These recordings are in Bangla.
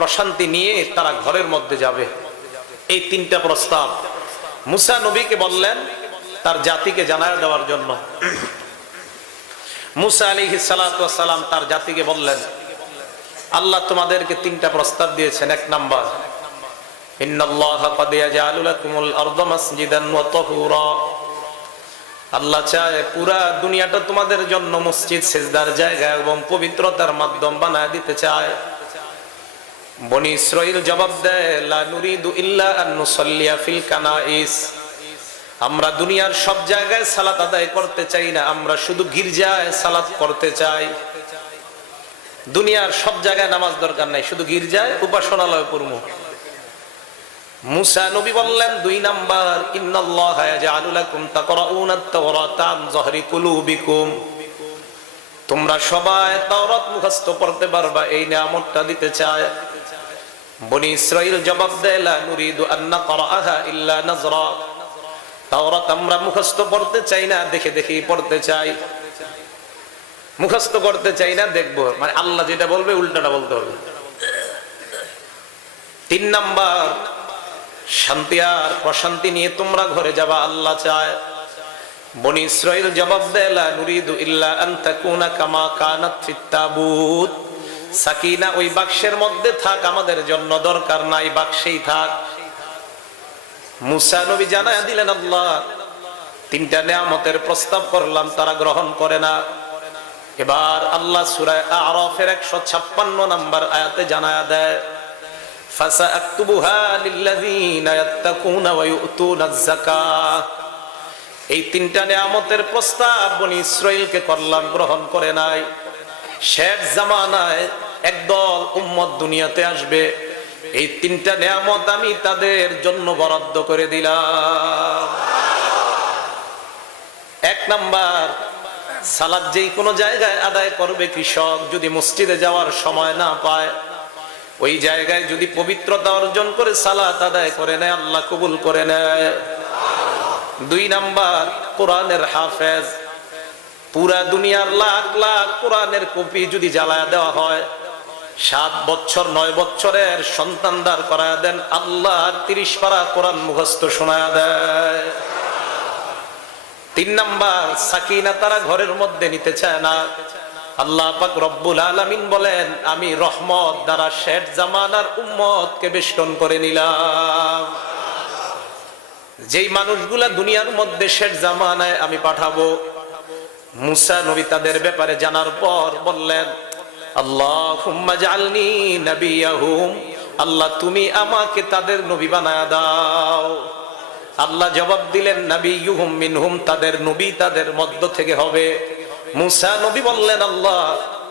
প্রশান্তি নিয়ে তারা ঘরের মধ্যে যাবে। এই তিনটা প্রস্তাব মুসা নবীকে বললেন তার জাতিকে জানায় দেওয়ার জন্য। মুসা আলাইহিস সালাতু ওয়াস সালাম তার জাতিকে বললেন, আল্লাহ তোমাদেরকে তিনটা প্রস্তাব দিয়েছেন। এক নাম্বার, ইন্নাল্লাহা ক্বাদ ইয়াজআলু লাকুমুল আরদা মাসজিদান ওয়া তাহুরা। আল্লাহ চায় পুরা দুনিয়াটা তোমাদের জন্য মসজিদ, সিজদার জায়গা এবং পবিত্রতার মাধ্যম বানায় দিতে চায়। বনি ইসরাঈল জবাব দেয়, লা নুরিদু ইল্লা আন নুসাল্লিয়া ফিল কানাইস। আমরা দুনিয়ার সব জায়গায় সালাত আদায় করতে চাই না, আমরা শুধু গির্জায় সালাত করতে চাই। দুনিয়ার সব জায়গায় নামাজ দরকার নাই, শুধু গির্জায় উপাসনালয় পড়ব। মুসা নবী বললেন দুই নাম্বার, ইন্নাল্লাহা ইয়াজআলু লাকুম তাকরাউনাত তাওরাতা আন যহরি কুলুবিকুম। তোমরা সবাই তাওরাত মুখস্থ পড়তে পারবা, এই নিয়ামতটা দিতে চায়। বনি ইসরাঈল জবাব দেয়, লা নুরিদু আন নাকরাআহা ইল্লা নাজরা। তাওরাত আমরা মুখস্থ পড়তে চাই না, দেখে দেখে পড়তে চাই। মুখস্থ করতে চাই না, দেখবো। মানে আল্লাহ যেটা বলবে উল্টাটা বলতে হবে। তিন নাম্বার, শান্তি আর প্রশান্তি নিয়ে তোমরা ঘরে যাবা, আল্লাহ চায়। বনি ইসরাঈল জবাব দেয়, লা নুরিদু ইল্লা আন তাকুনা কামা কানাত ফিত তাবুত। সাকিনা ওই বাক্সের মধ্যে থাক, আমাদের জন্য দরকার নাই, বাক্সেই থাক। মুসা নবী জানায় দিলেন, আল্লাহ তিনটা নিয়ামতের প্রস্তাব করলাম, তারা গ্রহণ করে না। এবার আল্লাহ সূরা আরাফের 156 নম্বর আয়াতে জানায়া দেয়, ফাসাআকতুবুহা লিল্লাযীনা ইয়াত্তাকুনা ওয়া ইউতুনাজ যাকাত। এই তিনটা নিয়ামতের প্রস্তাব বনি ইসরাঈলকে করলাম, গ্রহণ করে নাই। শেষ জামানায় একদল উম্মত দুনিয়াতে আসবে, এই তিনটা নিয়ামত আমি তাদের জন্য বরাদ্দ করে দিলাম। এক নাম্বার, সালাত যেই কোনো জায়গায় আদায় করবে কৃষক, যদি মসজিদে যাওয়ার সময় না পায়, ওই জায়গায় যদি পবিত্রতা অর্জন করে সালাত আদায় করে নেয়, আল্লাহ কবুল করে নেয়। দুই নাম্বার, কোরআনের হাফেজ। পুরা দুনিয়ার লাখ লাখ কোরআনের কপি যদি জ্বালায় দেওয়া হয়, 7 বছর 9 বছরের সন্তান দাঁড় করায় দেন, আল্লাহ 30 পারা কোরআন মুখস্থ শোনায় দেয়। তিন নাম্বার, সাকিনা তারা ঘরের মধ্যে নিতে চায় না। আল্লাহ পাক রব্বুল আলামিন বলেন, আমি রহমত দ্বারা শেষ জামানার উম্মতকে বেষ্টন করে নিলাম। যেই মানুষগুলা দুনিয়ার মধ্যে শেষ জামানায় আমি পাঠাবো, মুসা নবী তাদের ব্যাপারে জানার পর বললেন, আল্লাহুম্মা জাআলনি নাবিয়াহুম। আল্লাহ তুমি আমাকে তাদের নবী বানায়া দাও। আল্লাহ জবাব দিলেন, নাবিয়ুহুম মিনহুম, তাদের নবী তাদের মধ্য থেকে হবে। মুসা নবী বললেন, আল্লাহ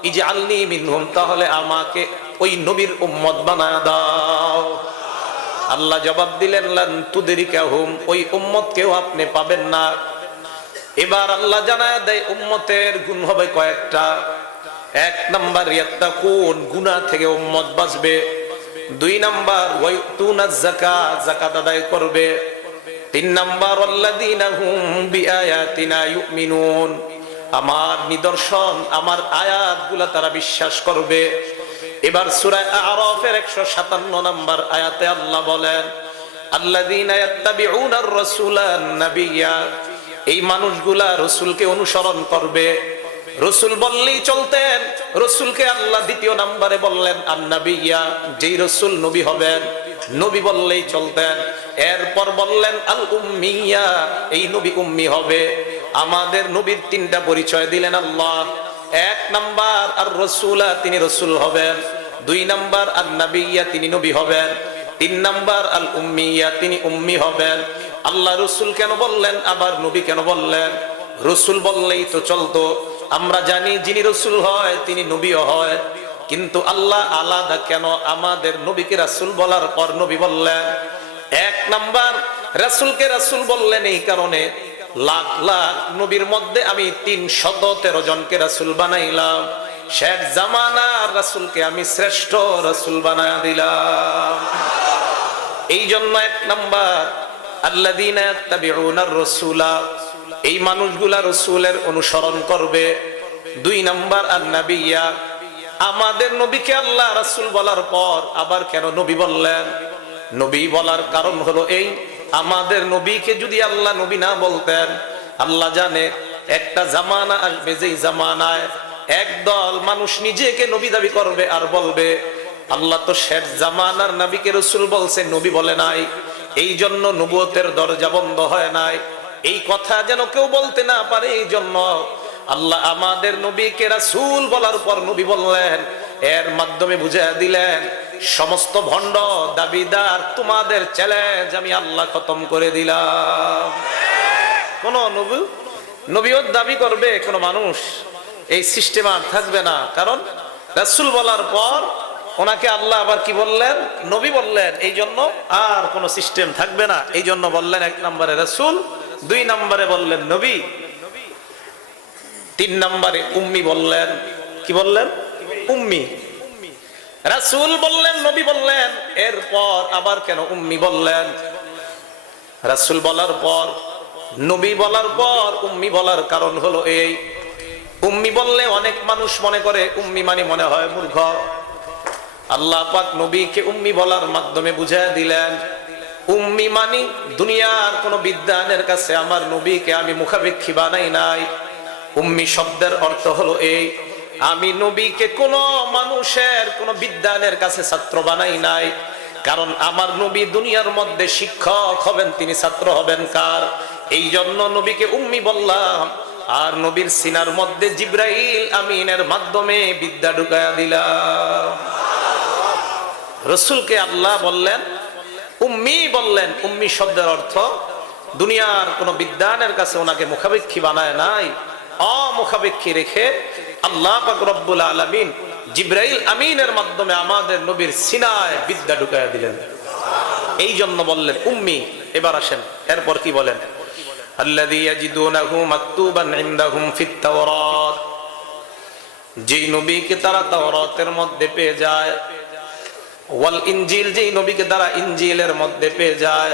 ইজআলনি মিনহুম, তাহলে আমাকে ওই নবীর উম্মত বানায়া দাও। আল্লাহ জবাব দিলেন, লান তুদরিকাহুম, ওই উম্মতকেও আপনি পাবেন না। এবার আল্লাহ জানায় দেয় উম্মতের গুণ হবে কয়েকটা। এক নাম্বার, ইয়াত্তাকুন, গুনাহ থেকে উম্মত বাঁচবে। দুই নাম্বার, ওয়ায়ুতুনাজ যাকাত, যাকাত আদায় করবে। তিন নাম্বার, আল্লাযীনা হুম বিআয়াতিনা ইউমিনুন, আমার নিদর্শন আমার আয়াতগুলো তারা বিশ্বাস করবে। এবার সূরা আরাফের 157 নম্বর আয়াতে আল্লাহ বলেন, আল্লাযীনা ইয়াত্তাবিউনার রাসূলান নাবিয়্যা, এই মানুষগুলা রাসূলকে অনুসরণ করবে। রাসূল বললেই চলতেন, রাসূলকে আল্লাহ দ্বিতীয় নম্বরে বললেন আন-নাবিয়্যা, যেই রাসূল নবী হবেন, নবী বললেই চলতেন। এরপর বললেন আল উম্মিয়া, এই নবী উম্মি হবে। আমাদের নবীর তিনটা পরিচয় দিলেন আল্লাহ। এক নাম্বার আর রাসূলা, তিনি রাসূল হবেন। দুই নাম্বার আন-নাবিয়্যা, তিনি নবী হবেন। তিন নাম্বার আল উম্মিয়া, তিনি উম্মি হবেন। আল্লাহ রাসূল কেন বললেন, আবার নবী কেন বললেন? রাসূল বললেই তো চলতো। আমরা জানি যিনি রাসূল হয় তিনি নবীও হয়, কিন্তু আল্লাহ আলাদা কেন আমাদের নবীকে রাসূল বলার পর নবী বললেন? এক নাম্বার, রাসূলকে রাসূল বললেন এই কারণে, লাখ লাখ নবীর মধ্যে আমি 313 জনকে রাসূল বানাইলাম, শেষ জামানার রাসূলকে আমি শ্রেষ্ঠ রাসূল বানায়া দিলাম। এই জন্য এক নাম্বার, আল্লাযীনা ইয়াত্তাবিউনার রাসূলা, এই মানুষগুলা রাসূলের অনুসরণ করবে। দুই নাম্বার, আন-নাবিয়্যা, আমাদের নবীকে আল্লাহ রাসূল বলার পর আবার কেন নবী বললেন? নবী বলার কারণ হলো এই, আমাদের নবীকে যদি আল্লাহ নবী না বলতেন, আল্লাহ জানে একটা জামানা আসবে যেই জামানায় একদল মানুষ নিজেকে নবী দাবি করবে আর বলবে আল্লাহ তো শেষ জামানার নবীকে রাসূল বলছে, নবী বলে নাই, এই জন্য নবুয়তের দরজা বন্ধ হয় নাই। এই কথা যেন কেউ বলতে না পারে, এই জন্য আল্লাহ আমাদের নবীকে রাসূল বলার পর নবী বললেন। এর মাধ্যমে বুঝিয়ে দিলেন সমস্ত ভণ্ড দাবিদার তোমাদের চ্যালেঞ্জ আমি আল্লাহ খতম করে দিলাম। কোন নবীয়ত দাবি করবে কোন মানুষ, এই সিস্টেম আর থাকবে না। কারণ রাসূল বলার পর ওনাকে আল্লাহ আবার কি বললেন? নবী বললেন। এই জন্য আর কোন সিস্টেম থাকবে না। এই জন্য বললেন 1 নম্বরে রাসূল, 2 নম্বরে বললেন নবী, 3 নম্বরে উম্মি বললেন। কি বললেন? উম্মি। রাসূল বললেন, নবী বললেন, এরপর আবার কেন উম্মি বললেন? রাসূল বলার পর, নবী বলার পর উম্মি বলার কারণ হলো এই, উম্মি বললে অনেক মানুষ মনে করে উম্মি মানে মনে হয় মূর্খ। আল্লাহ পাক নবীকে উম্মি বলার মাধ্যমে বুঝিয়ে দিলেন উম্মি মানি দুনিয়ার কোন বিদ্বানের কাছে আমার নবীকে আমি মুখাপেক্ষী বানাই নাই। উম্মি শব্দের অর্থ হলো এই, আমি নবীকে কোন মানুষের কোন বিদ্বানের কাছে ছাত্র বানাই নাই। কারণ আমার নবী দুনিয়ার মধ্যে শিক্ষক হবেন, তিনি ছাত্র হবেন কার? এই জন্য নবীকে উম্মি বললাম। আর নবীর সিনার মধ্যে জিবরাইল আমিনের মাধ্যমে বিদ্যা ঢুকায়া দিলাম। রাসূলকে আল্লাহ বললেন উম্মি, বললেন উম্মি শব্দের অর্থ দুনিয়ার কোন বিদ্বানের কাছে ওনাকে মুখাপেক্ষী বানায় নাই, অমুখাপেক্ষী রেখে আল্লাহ পাক রব্বুল আলামিন জিবরাইল আমিনের মাধ্যমে আমাদের নবীর সিনায় বিদ্যা ঢুকায়া দিলেন। এই জন্য বললেন উম্মি। এবার আসেন এরপর কি বলেন? আল্লাযী ইয়াজিদুনাহু মাকতুবান ইনদাহুম ফিত তাওরাত, যেই নবীকে তারা তাওরাতের মধ্যে পেয়ে যায়, ওয়াল ইনজিল, যেই নবীকে তারা ইনজিলের মধ্যে পেয়ে যায়।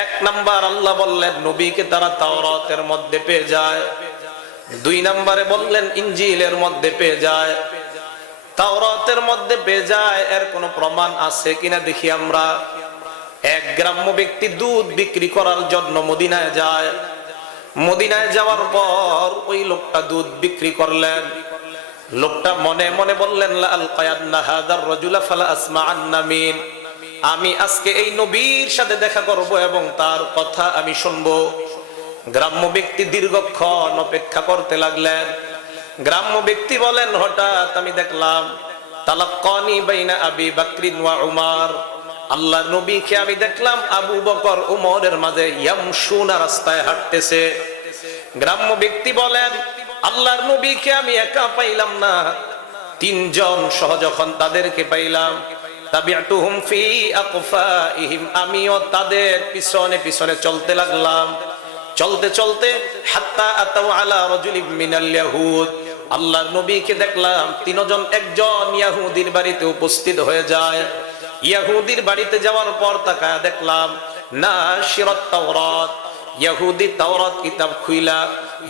1 নাম্বার আল্লাহ বললেন নবীকে তারা তাওরাতের মধ্যে পেয়ে যায়। 2 নম্বরে বললেন ইনজিলের মধ্যে পেয়ে যায়। তাওরাতের মধ্যে পেয়ে যায়, এর কোনো প্রমাণ আছে কিনা দেখি আমরা। এক গ্রাম্য ব্যক্তি দুধ বিক্রি করার জন্য মদিনায় যায়। মদিনায় যাওয়ার পর ওই লোকটা দুধ বিক্রি করলেন। লোকটা মনে মনে বললেন লা আলকায়ান্না হাযার রাজুলা ফালা আসমাআন্না মিন, আমি আজকে এই নবীর সাথে দেখা করব এবং তার কথা আমি শুনবো। গ্রাম্য ব্যক্তি দীর্ঘক্ষণ অপেক্ষা করতে লাগলেন। গ্রাম্য ব্যক্তি বলেন হঠাৎ আমি দেখলাম তালাক্কানি বাইনা আবি বকরিন ওয়া উমর, আল্লাহর নবীকে আমি দেখলাম আবু বকর উমরের মাঝে ইয়ামশুনা, রাস্তায় হাঁটতেছে। গ্রাম্য ব্যক্তি বলেন আল্লাহর নবীকে আমি একা পাইলাম না, 3 জন সহ যখন তাদেরকে পাইলাম তাবিআতুহুম ফি আকফাইহিম, আমিও তাদের পিছনে পিছনে চলতে লাগলাম। চলতে চলতে হাত্তা আতাউ আলা রাজুলিম মিনাল ইয়াহুদ, আল্লাহর নবীকে দেখলাম 3 জন একজন ইহুদির বাড়িতে উপস্থিত হয়ে যায়। ইহুদির বাড়িতে যাওয়ার পর তাকায়া দেখলাম নাশিরাত তাওরাত, ইহুদি তাওরাত কিতাব খুইলা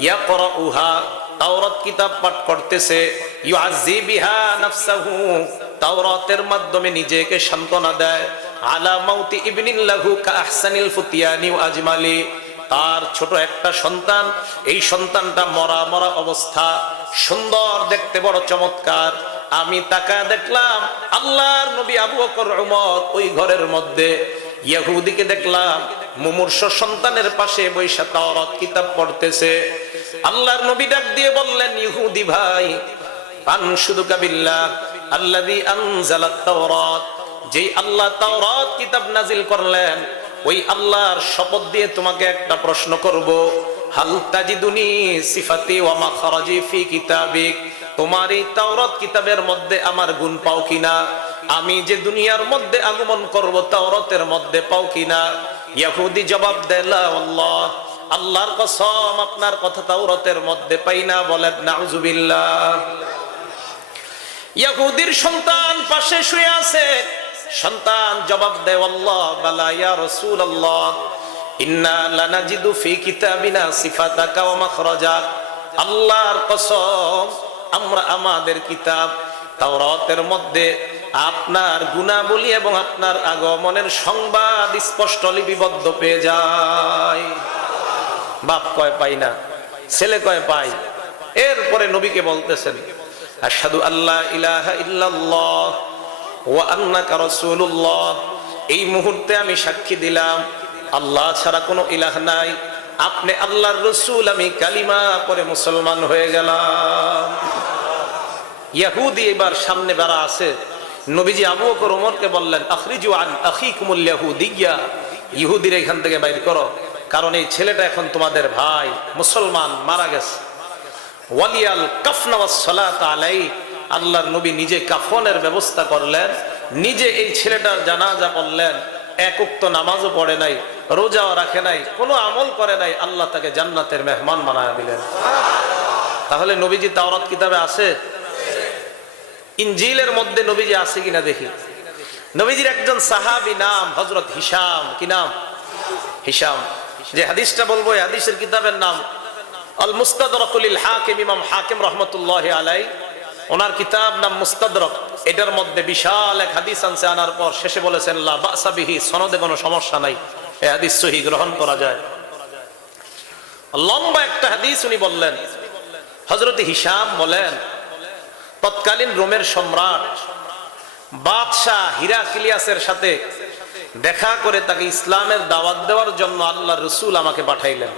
ইয়াকরাউহা, তাওরাত কিতাব পাঠ করতেছে। ইউআযি বিহা নাফসাহু, তাওরাতের মাধ্যমে নিজেকে সান্ত্বনা দেয়। আলা মাউতি ইবনিন লাহু কা আহসানিল ফুতিয়ানি ওয়া আজমালি, তার ছোট একটা সন্তান, এই সন্তানটা মরা মরা অবস্থা, সুন্দর দেখতে, বড় চমৎকার। আমি তাকায় দেখলাম আল্লাহর নবী আবু বকর উমর ওই ঘরের মধ্যে। ইহুদিকে দেখলাম মুমূর্ষ সন্তানের পাশে বইসা তাওরাত কিতাব পড়তেছে। আল্লাহর নবী ডাক দিয়ে বললেন ইহুদি ভাই, আনশুদুকা বিল্লাহ আল্লাযী আনজালাত তাওরাত, যেই আল্লাহ তাওরাত কিতাব নাজিল করলেন ওই আল্লাহর শপথ দিয়ে তোমাকে একটা প্রশ্ন করব। হাল তাজিদুনি সিফাতি ওয়া মাখরাজি ফি কিতাবিক, তোমার এই তাওরাত কিতাবের মধ্যে আমার গুণ পাও কিনা? আমি যে দুনিয়ার মধ্যে আগমন করব তাওরাতের মধ্যে পাও কিনা? ইহুদি জবাব দেয় লা আল্লাহ, আল্লাহর কসম আপনার কথা তাওরাতের মধ্যে পাই না। বলেন নাউজুবিল্লাহ। ইহুদির সন্তান পাশে শুয়ে আছে। সন্তান জবাব দেয় আল্লাহ বালা ইয়া রাসূলুল্লাহ, ইন্না লানাজিদু ফি কিতাবিনা সিফাতাকা ওয়া মাখরাজাক, আল্লাহর কসম আমরা আমাদের কিতাব তাওরাতের মধ্যে আপনার গুণাবলী এবং আপনার আগমনের সংবাদ স্পষ্ট লিপিবদ্ধ পেয়ে যায়। বাপ কয় পাই না, ছেলে কয় পাই। এরপরে নবীকে বলতেছেন আশহাদু আল্লা ইলাহা ইল্লাল্লাহ ওয়া আন্নাকা রাসূলুল্লাহ, এই মুহূর্তে আমি সাক্ষী দিলাম আল্লাহ ছাড়া কোনো ইলাহ নাই, আপনি আল্লাহর রাসূল, আমি কালিমা পড়ে মুসলমান হয়ে গেলাম। ইহুদি এবার সামনে বেড়া আছে, নবীজি আবু বকর ওমরকে বললেন আখরিজু আন আখিকুমুল ইহুদিয়্যা, ইহুদির এখান থেকে বাইর করো, কারণ এই ছেলেটা এখন তোমাদের ভাই, মুসলমান, মারা গেছে। ওয়ালিয়াল কাফনা ওয়াস সালাত আলাইহি, আল্লাহর নবী নিজে কাফনের ব্যবস্থা করলেন, নিজে এই ছেলেটার জানাজা পড়লেন। এক ওয়াক্ত নামাজও পড়ে নাই, রোজাও রাখে নাই, কোনো আমল করে নাই, আল্লাহ তাকে জান্নাতের মেহমান বানায় দিলেন। তাহলে নবীজি তাওরাত কিতাবে আছে, ইনজিলের মধ্যে নবীজি আছে কিনা দেখি। নবীজির একজন সাহাবী নাম হযরত হিশাম, কি নাম? হিশাম। যে হাদিসটা বলবো এই হাদিসের কিতাবের নাম আল মুস্তাদরাক লিল হাকিম, ইমাম হাকিম রাহমাতুল্লাহি আলাইহি, ওনার কিতাব নাম মুস্তাদরাক। এটার মধ্যে বিশাল এক হাদিস আনছে, আনার পর শেষে বলেছেন লা বাসা বিহি, সনদে কোনো সমস্যা নাই, এই হাদিস সহিহ গ্রহণ করা যায়। লম্বা একটা হাদিস উনি বললেন। হযরত হিশাম বলেন তৎকালীন রোমের সম্রাট বাদশাহ হিরাক্লিয়াসের সাথে দেখা করে তাকে ইসলামের দাওয়াত দেওয়ার জন্য আল্লাহর রাসূল আমাকে পাঠাইলেন।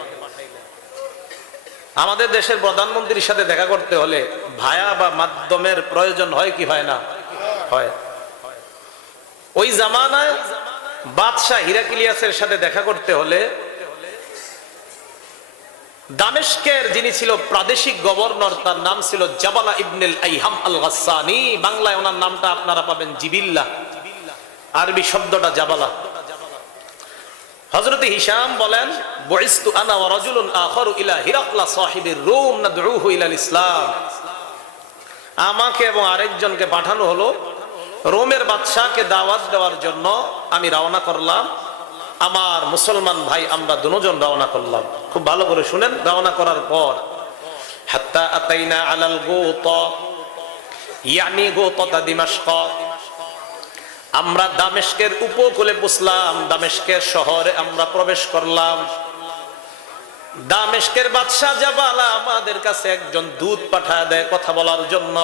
আমাদের দেশের প্রধানমন্ত্রীর সাথে দেখা করতে হলে ভায়া বা মাধ্যমের প্রয়োজন হয় কি হয় না? হয়। ওই জামানায় বাদশাহ হিরাক্লিয়াসের সাথে দেখা করতে হলে দামেস্কের যিনি ছিল প্রাদেশিক গভর্নর, তার নাম ছিল জাবালা ইবনুল আইহাম আল গাসসানি, বাংলায় ওনার নামটা আপনারা পাবেন জিবিল্লাহ, আরবি শব্দটা জাবালা। হযরত হিশাম বলেন বুইস্তু আনা ওয়া রাজুলুন আখারু ইলা হিরাকলা সাহিবির রুম নাদউহু ইলাল ইসলাম, আমাকে এবং আরেকজনকে পাঠানো হলো রোমের বাদশাকে দাওয়াত দেওয়ার জন্য। আমি রওনা করলাম, আমার মুসলমান ভাই আমরা দুজন রওনা করলাম। খুব ভালো করে শুনেন, রওনা করার পর হাত্তা আতাইনা আলাল গুতা, ইয়ানি গুতা দিমাশক, আমরা দামেস্কের উপকূলে পৌঁছলাম, দামেস্কের শহরে আমরা প্রবেশ করলাম। দামেস্কের বাদশা জাবালা আমাদের কাছে একজন দূত পাঠায় দেয় কথা বলার জন্য।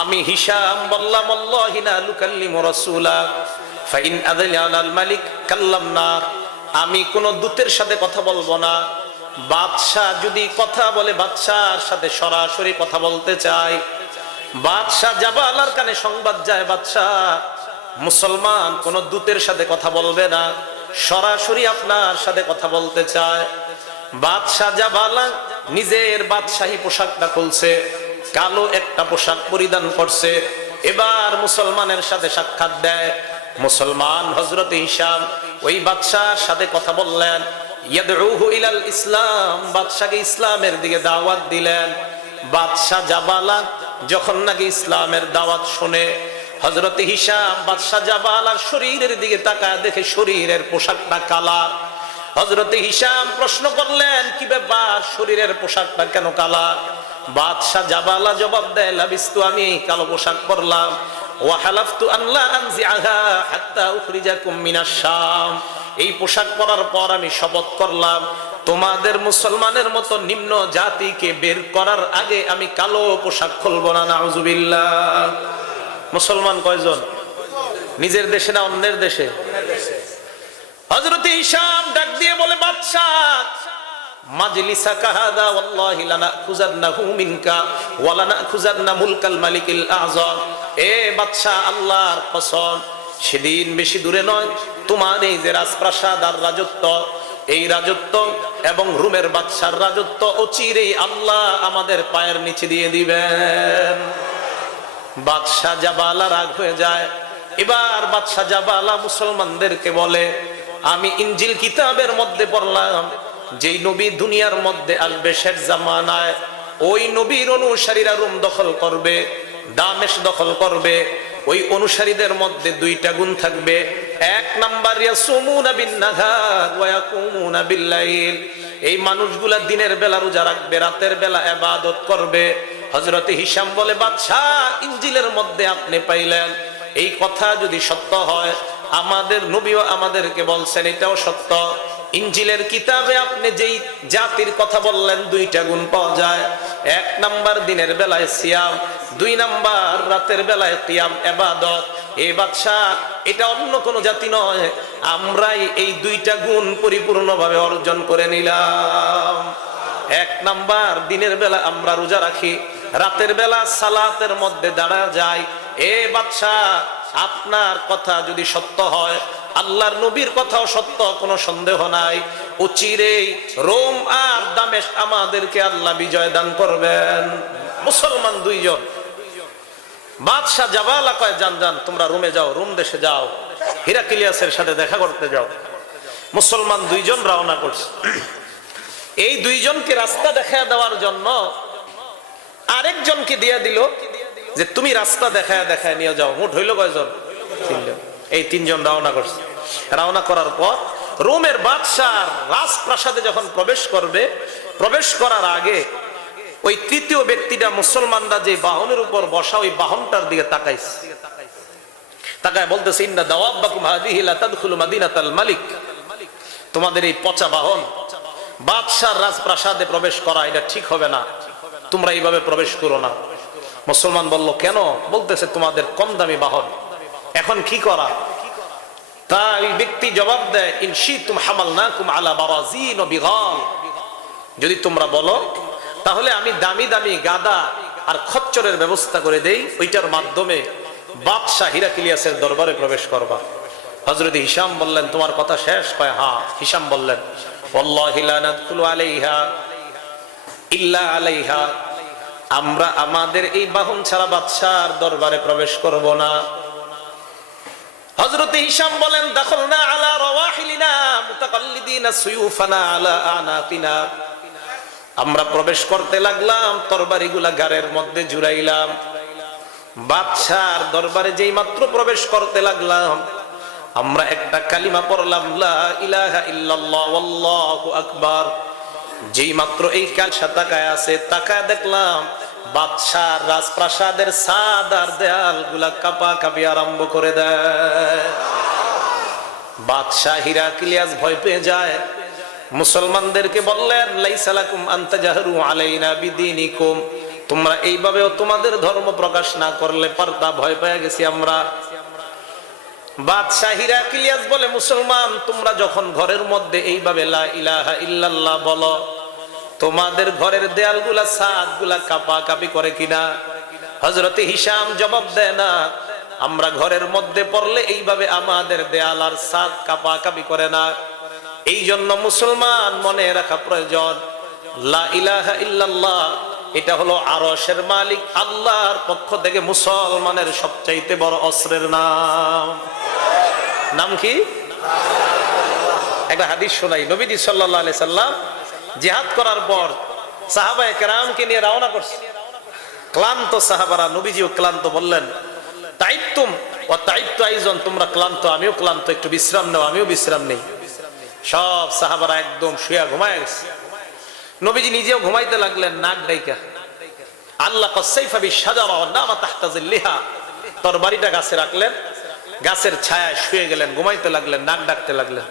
আমি হিশাম বললাম আল্লাহি লা নুকাল্লিমু রাসূলা ফাইন আযানা আল মালিক কাল্লামনা, আমি কোন দূতের সাথে কথা বলবো না। বাদশা যদি কথা বলে, বাদশার সাথে সরাসরি কথা বলতে চায়, বাদশা জাবালার কানে সংবাদ যায় বাদশা মুসলমান কোন দূতের সাথে কথা বলবে না, সরাসরি আপনার সাথে কথা বলতে চায়। বাদশা জাবালা নিজের বাদশাহী পোশাকটা খুলছে, কালো একটা পোশাক পরিধান করছে, এবার মুসলমানের সাথে সাক্ষাৎ দেয়। মুসলমান হযরত হিশাম ওই বাদশার সাথে কথা বললেন, ইয়াদউহু ইলাল ইসলাম, বাদশাকে ইসলামের দিকে দাওয়াত দিলেন। বাদশা জাবালা যখন নাকি ইসলামের দাওয়াত শুনে, হযরত হিশাম বাদশা জাবালার শরীরের দিকে তাকায়, দেখে শরীরের পোশাকটা কালা। হযরত হিশাম প্রশ্ন করলেন কি ব্যাপার, শরীরের পোশাকটা কেন কালা? বাদশা জাবালা জবাব দেয় লাবিস্তু, আমি কালো পোশাক পরলাম, ওয়া হালাফতু আন লা আনজিআহা হাত্তা উখরিজাকুম মিনাশ শাম, এই পোশাক পরার পর আমি শপথ করলাম তোমাদের মুসলমানের মতো নিম্ন জাতিকে বের করার আগে আমি কালো পোশাক খুলবো না। নাউজুবিল্লাহ। মুসলমান কয়জন? নিজের দেশে না অন্যের দেশে? হযরত হিশাম ডাক দিয়ে বলে বাদশা মাজলিসাকা হাদা ওয়াল্লাহি লানাখুযান্নাহু মিনকা ওয়া লানাখুযান্না মুলকাল মালিকিল আযম, এ বাদশা আল্লাহর কসম সেদিন বেশি দূরে নয়, তোমার এই যে রাজপ্রাসাদ আর রাজত্ব, এই রাজত্ব এবং রোমের বাদশার রাজত্ব অচিরেই আল্লাহ আমাদের পায়ের নিচে দিয়ে দিবেন। বাদশা জাবালা রাগ হয়ে যায়। এবার বাদশা জাবালা মুসলমানদেরকে বলে আমি ইনজিল কিতাবের মধ্যে পড়লাম যেই নবী দুনিয়ার মধ্যে আসবে শেষ জামানায়, ওই নবীর অনুসারীরা রোম দখল করবে, দামেস্ক দখল করবে। ওই অনুসারীদের মধ্যে দুইটা গুণ থাকবে। এক নাম্বার ইয়াসুমুনা বিন-নাহার ওয়া ইয়াকুমুনা বিল-লাইল, এই মানুষগুলা দিনের বেলা রোজা রাখবে, রাতের বেলা ইবাদত করবে। হযরত হিশাম বলে, বাদশাহ ইনজিলের মধ্যে আপনি পাইলেন, এই কথা যদি সত্য হয়, আমাদের নবীও আমাদেরকে বলছেন এটাও সত্য। ইনজিলের কিতাবে আপনি যেই জাতির কথা বললেন দুইটা গুণ পাওয়া যায়। এক নাম্বার দিনের বেলায় সিয়াম, দুই নাম্বার রাতের বেলায় কিয়াম ইবাদত। এই বাদশা, এটা অন্য কোন জাতি নয়, আমরাই এই দুইটা গুণ পরিপূর্ণভাবে অর্জন করে নিলাম। এক নাম্বার দিনের বেলা আমরা রোজা রাখি, রাতের বেলা সালাতের মধ্যে দাঁড়া যায়। এ বাদশা, আপনার কথা যদি সত্য হয়, আল্লাহর নবীর কথাও সত্য, কোনো সন্দেহ নাই, অচিরেই রোম আর দামেস্ক আমাদেরকে আল্লাহ বিজয় দান করবেন। মুসলমান দুইজন। বাদশাহ জাবালা কয়, যান যান তোমরা রোমে যাও, রোম দেশে যাও, হিরাক্লিয়াসের সাথে দেখা করতে যাও। মুসলমান দুইজন রওনা করছে। এই দুইজনকে রাস্তা দেখা দেওয়ার জন্য আরেকজনকে দিয়ে দিল যে তুমি রাস্তা দেখায় নিয়ে যাও। মোট হইল কয়জন? তিনজন। এই তিনজন রওনা করছে। রওনা করার পর রোমের বাদশার রাজপ্রাসাদে যখন প্রবেশ করবে, প্রবেশ করার আগে ওই তৃতীয় ব্যক্তিটা মুসলমানরা যে বাহনের উপর বসা, ওই বাহনটার দিকে তাকাইছে। তাকায় বলতেছে, ইন্না দাওয়াবাকুম হাযিহি লা তাদখুলু মাদিনাতাল মালিক, তোমাদের এই পচা বাহন বাদশার রাজপ্রাসাদে প্রবেশ করা এটা ঠিক হবে না, তোমরা এইভাবে প্রবেশ করো না। মুসলমান বলল, কেন? বলতেছে, তোমাদের কম দামি বাহন, এখন কি করা? তাই ব্যক্তি জবাব দেয়, ইন শিতুম হামালনাকুম আলা বারাজিন ওয়া বিগাল, যদি তোমরা বলো তাহলে আমি দামি দামি গাদা আর খচ্চরের ব্যবস্থা করে দেই, ওইটার মাধ্যমে বাদশাহ হিরাক্লিয়াসের দরবারে প্রবেশ করবা। হযরত হিশাম বললেন, তোমার কথা শেষ? কয় হ্যাঁ। হিশাম বললেন, ওয়াল্লাহি লা নাদখুলু আলাইহা ইল্লা আলাইহা, আমরা আমাদের এই বাহন ছাড়া বাদশার দরবারে প্রবেশ করব না। হযরত হিশাম বলেন, দাখলনা আলা রাওয়াহিলিনা মুতাকাল্লিদিনা সুয়ুফানা আলা আনাকিনা, আমরা প্রবেশ করতে লাগলাম, তরবারিগুলা গাড়ের মধ্যে ঝুরাইলাম। বাদশার দরবারে যেই মাত্র প্রবেশ করতে লাগলাম, আমরা একটা কালিমা পড়লাম, লা ইলাহা ইল্লাল্লাহ ওয়াল্লাহু আকবার। যেই মাত্র এই কালসা তাকায় আছে, তাকায় দেখলাম বাদশার রাজপ্রাসাদের ছাদ আর দেয়াল গুলা কাঁপাকাঁপি আরম্ভ করে দেয়। বাদশাহ হিরাক্লিয়াস ভয় পেয়ে যায়। মুসলমানদেরকে বললেন, লাইসা লাকুম আন তাজহারু আলাইনা বিদীনিকুম, তোমরা এইভাবেও তোমাদের ধর্ম প্রকাশ না করলে পারতা, ভয় পেয়ে গেছি আমরা। বাদশাহ হিরাক্লিয়াস বলে, মুসলমান তোমরা যখন ঘরের মধ্যে এইভাবে লা ইলাহা ইল্লাল্লাহ বলো, তোমাদের ঘরের দেয়ালগুলা ছাদগুলা কাঁপাকাঁপি করে কিনা? হযরত হিশাম জবাব দেয় না, আমরা ঘরের মধ্যে পড়লে এইভাবে আমাদের দেয়াল আর ছাদ কাঁপাকাঁপি করে না। এই জন্য মুসলমান মনে রাখা প্রয়োজন, লা ইলাহা ইল্লাল্লাহ এটা হলো আরশের মালিক আল্লাহর পক্ষ থেকে মুসলমানের সবচাইতে বড় অস্ত্রের নাম। নাম কি? একটা হাদিস শোনাই। নবীজি সাল্লাল্লাহু আলাইহি সাল্লাম জিহাদ করার পর সাহাবায়ে কেরামকে নিয়ে রওনা করছে। ক্লান্ত সাহাবারা, নবীজিও ক্লান্ত, বললেন, তাইতুম ওয়া তাইতু আইজন, তোমরা ক্লান্ত, আমিও ক্লান্ত, একটু বিশ্রাম নাও, আমিও বিশ্রাম নেই। সব সাহাবারা একদম শুয়া ঘুমায় গেছে। নবীজি নিজেও ঘুমাইতে লাগলেন, নাক ডাইকা। আল্লাহ কাসাইফা বিশাজারা ওয়া নামা তাহতা জিল্লিহা, তরবারিটা গাছে রাখলেন, গাছের ছায়ায় শুয়ে গেলেন, ঘুমাইতে লাগলেন, নাক ডাকতে লাগলেন।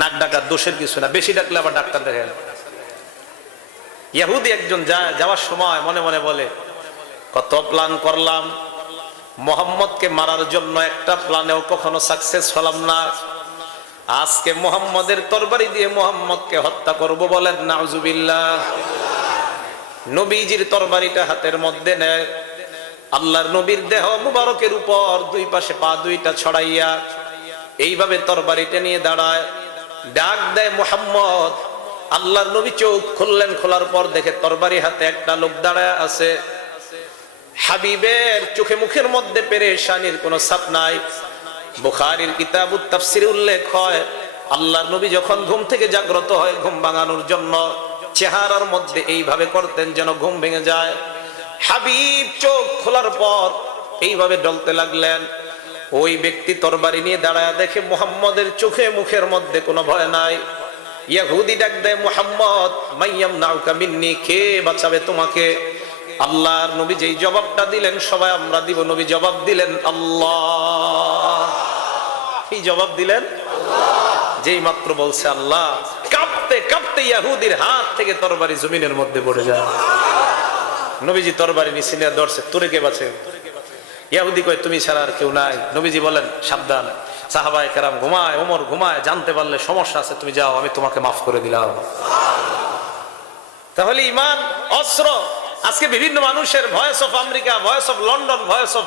নাক ডাকার দোষের কিছু না, বেশি ডাকলে আবার ডাক্তার দেখেন। ইহুদি একজন যাওয়ার সময় মনে মনে বলে, কত প্ল্যান করলাম, মুহাম্মদকে মারার জন্য একটা প্ল্যানেও কখনো সাকসেস হলাম না, আজকে মুহাম্মদের তরবারি দিয়ে মুহাম্মদকে হত্যা করব। বলেন নাউজুবিল্লাহ। নবীজির তরবারিটা হাতের মধ্যে নেয়, আল্লাহর নবীর দেহ মুবারকের উপর দুই পাশে পা দুইটা ছড়াইয়া এইভাবে তরবারিটা নিয়ে দাঁড়ায়, ডাক দেয় মুহাম্মদ। আল্লাহর নবী চোখ খুললেন, খোলার পর দেখে তরবারি হাতে একটা লোক দাঁড়ায় আছে। হাবিবের চোখে মুখের মধ্যে পেরেশানির কোনো ছাপ নাই। বুখারীর কিতাবুত তাফসীরে উল্লেখ হয়, আল্লাহর নবী যখন ঘুম থেকে জাগ্রত হয়, ঘুম ভাঙানোর জন্য চেহারার মধ্যে এইভাবে করতেন যেন ঘুম ভেঙে যায়। হাবিব চোখ খোলার পর এইভাবে ডলতে লাগলেন। ওই ব্যক্তি তরবারি নিয়ে দাঁড়ায় দেখে মুহাম্মদের চোখে মুখের মধ্যে কোনো ভয় নাই। ইহুদি ডাক দেয়, মুহাম্মদ মাইয়াম নাউকা মিন্নি, কে বাঁচাবে তোমাকে? আল্লাহর নবী যেই জবাবটা দিলেন সবাই আমরা দিব, নবী জবাব দিলেন আল্লাহ। কি জবাব দিলেন? যেই মাত্র বলছে আল্লাহ, কাঁপতে কাঁপতে ইহুদির হাত থেকে তরবারি জমিনের মধ্যে পড়ে যায়। নবীজি তরবারি নিচে নিয়ে ধরছে, তোরে কে বাঁচে? ইহুদি কয় তুমি ছাড়া আর কেউ নাই। নবীজি বলেন সাবধান, সাহাবায়ে কেরাম ঘুমায়, ওমর ঘুমায়, জানতে পারলে সমস্যা আছে, তুমি যাও, আমি তোমাকে মাফ করে দিলাম। তাহলে ইমান অস্ত্র। আজকে বিভিন্ন মানুষের voice of America, voice of London, voice of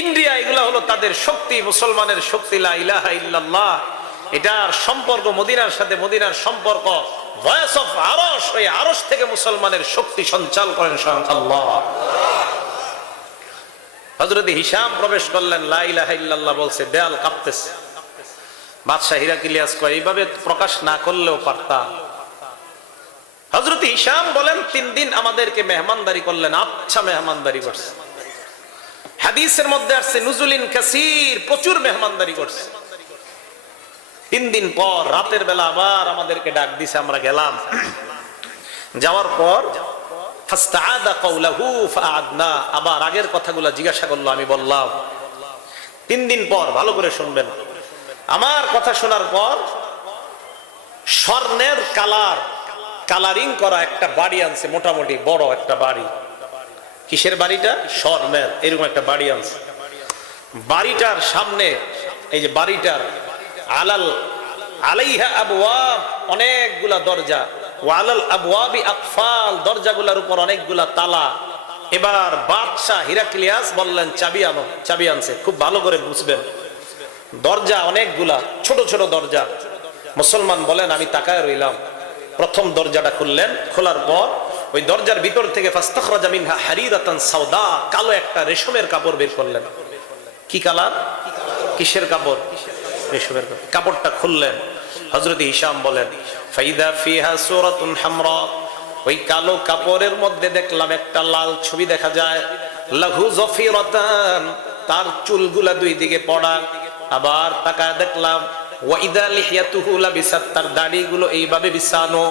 India, এগুলা হলো তাদের শক্তি, মুসলমানের শক্তি। লা ইলাহা ইল্লাল্লাহ, এটার সম্পর্ক মদিনার সাথে, মদিনার সম্পর্ক ভয়েস অফ আরশ, ওই আরশ থেকে মুসলমানের শক্তি সঞ্চাল করেন স্বয়ং আল্লাহ। হযরত হিশাম প্রবেশ করলেন, লা ইলাহা ইল্লাল্লাহ বলছে, দেয়াল কাঁপতেছে। বাদশা হিরাক্লিয়াস কয় এইভাবে প্রকাশ না করলেও পারতাম। হযরত হিশাম বলেন 3 দিন আমাদেরকে মেহমানদারি করলেন। আচ্ছা মেহমানদারি করছে। হাদিসের মধ্যে আসছে নুজুলিন কাসীর, প্রচুর মেহমানদারি করছে। 3 দিন পর রাতের বেলা আবার আমাদেরকে ডাক দিছে, আমরা গেলাম। যাওয়ার পর ফাস্তাআদা কাওলাহু ফাআদনা, আবার আগের কথাগুলো জিজ্ঞাসা করলো, আমি বললাম। 3 দিন পর ভালো করে শুনবেন। আমার কথা শোনার পর স্বর্ণের কালারিং করা একটা বাড়ি আনছে, মোটামুটি বড় একটা বাড়ি। কিসের বাড়িটা? স্বর্ণের, এরকম একটা বাড়ি আনছে। বাড়িটার সামনে, এই যে বাড়িটার আলাইহা আবওয়াব, অনেকগুলা দরজা, ওয়ালাল আবওয়াবি আকফাল, দরজাগুলোর উপর অনেকগুলা তালা। এবার বাদশা হিরাক্লিয়াস বললেন চাবি আনো। চাবি আনছে। খুব ভালো করে বুঝবেন, দরজা অনেকগুলা, ছোট ছোট দরজা। মুসলমান বলেন আমি তাকায় রইলাম। প্রথম দরজাটা খুললেন, খোলার পর ওই দরজার ভিতর থেকে ফাস্তাখরাজা মিনহা হারিরাতান সাওদা, কালো একটা রেশমের কাপড় বের করলেন। কি কালার? কিসের কাপড়? রেশমের কাপড়। কাপড়টা খুললেন। হযরত হিশাম বলেন ফাইদা ফিহা সূরাতুন হামরা, ওই কালো কাপড়ের মধ্যে দেখলাম একটা লাল ছবি দেখা যায়। লাহু যফিরাতান, তার চুলগুলা দুই দিকে পড়া। আবার তাকায় দেখলাম ওয়াইদা লিহিয়াতুহু লাবিসাত, তার দাড়িগুলো এইভাবে বিছানো।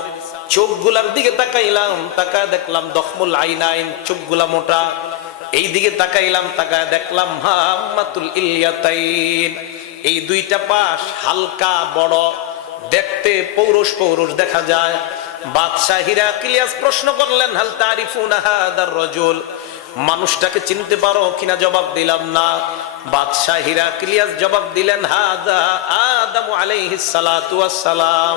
চোখগুলার দিকে তাকাইলাম, তাকায় দেখলাম দখমুল আইনাইন, চোখগুলা মোটা। এই দিকে তাকাইলাম, তাকায় দেখলাম হাম্মাতুল ইলিয়াতাইন, এই দুইটা পাশ হালকা বড়, দেখতে পৌরুষ পৌরুষ দেখা যায়। বাদশা হিরাক্লিয়াস প্রশ্ন করলেন হাল তারিফুনা হাদার রাজুল, মানুষটাকে চিনতে পারো কিনা? জবাব দিলাম না। বাদশা হিরাক্লিয়াস জবাব দিলেন হাদা আদম আলাইহিস সালাতু ওয়াস সালাম,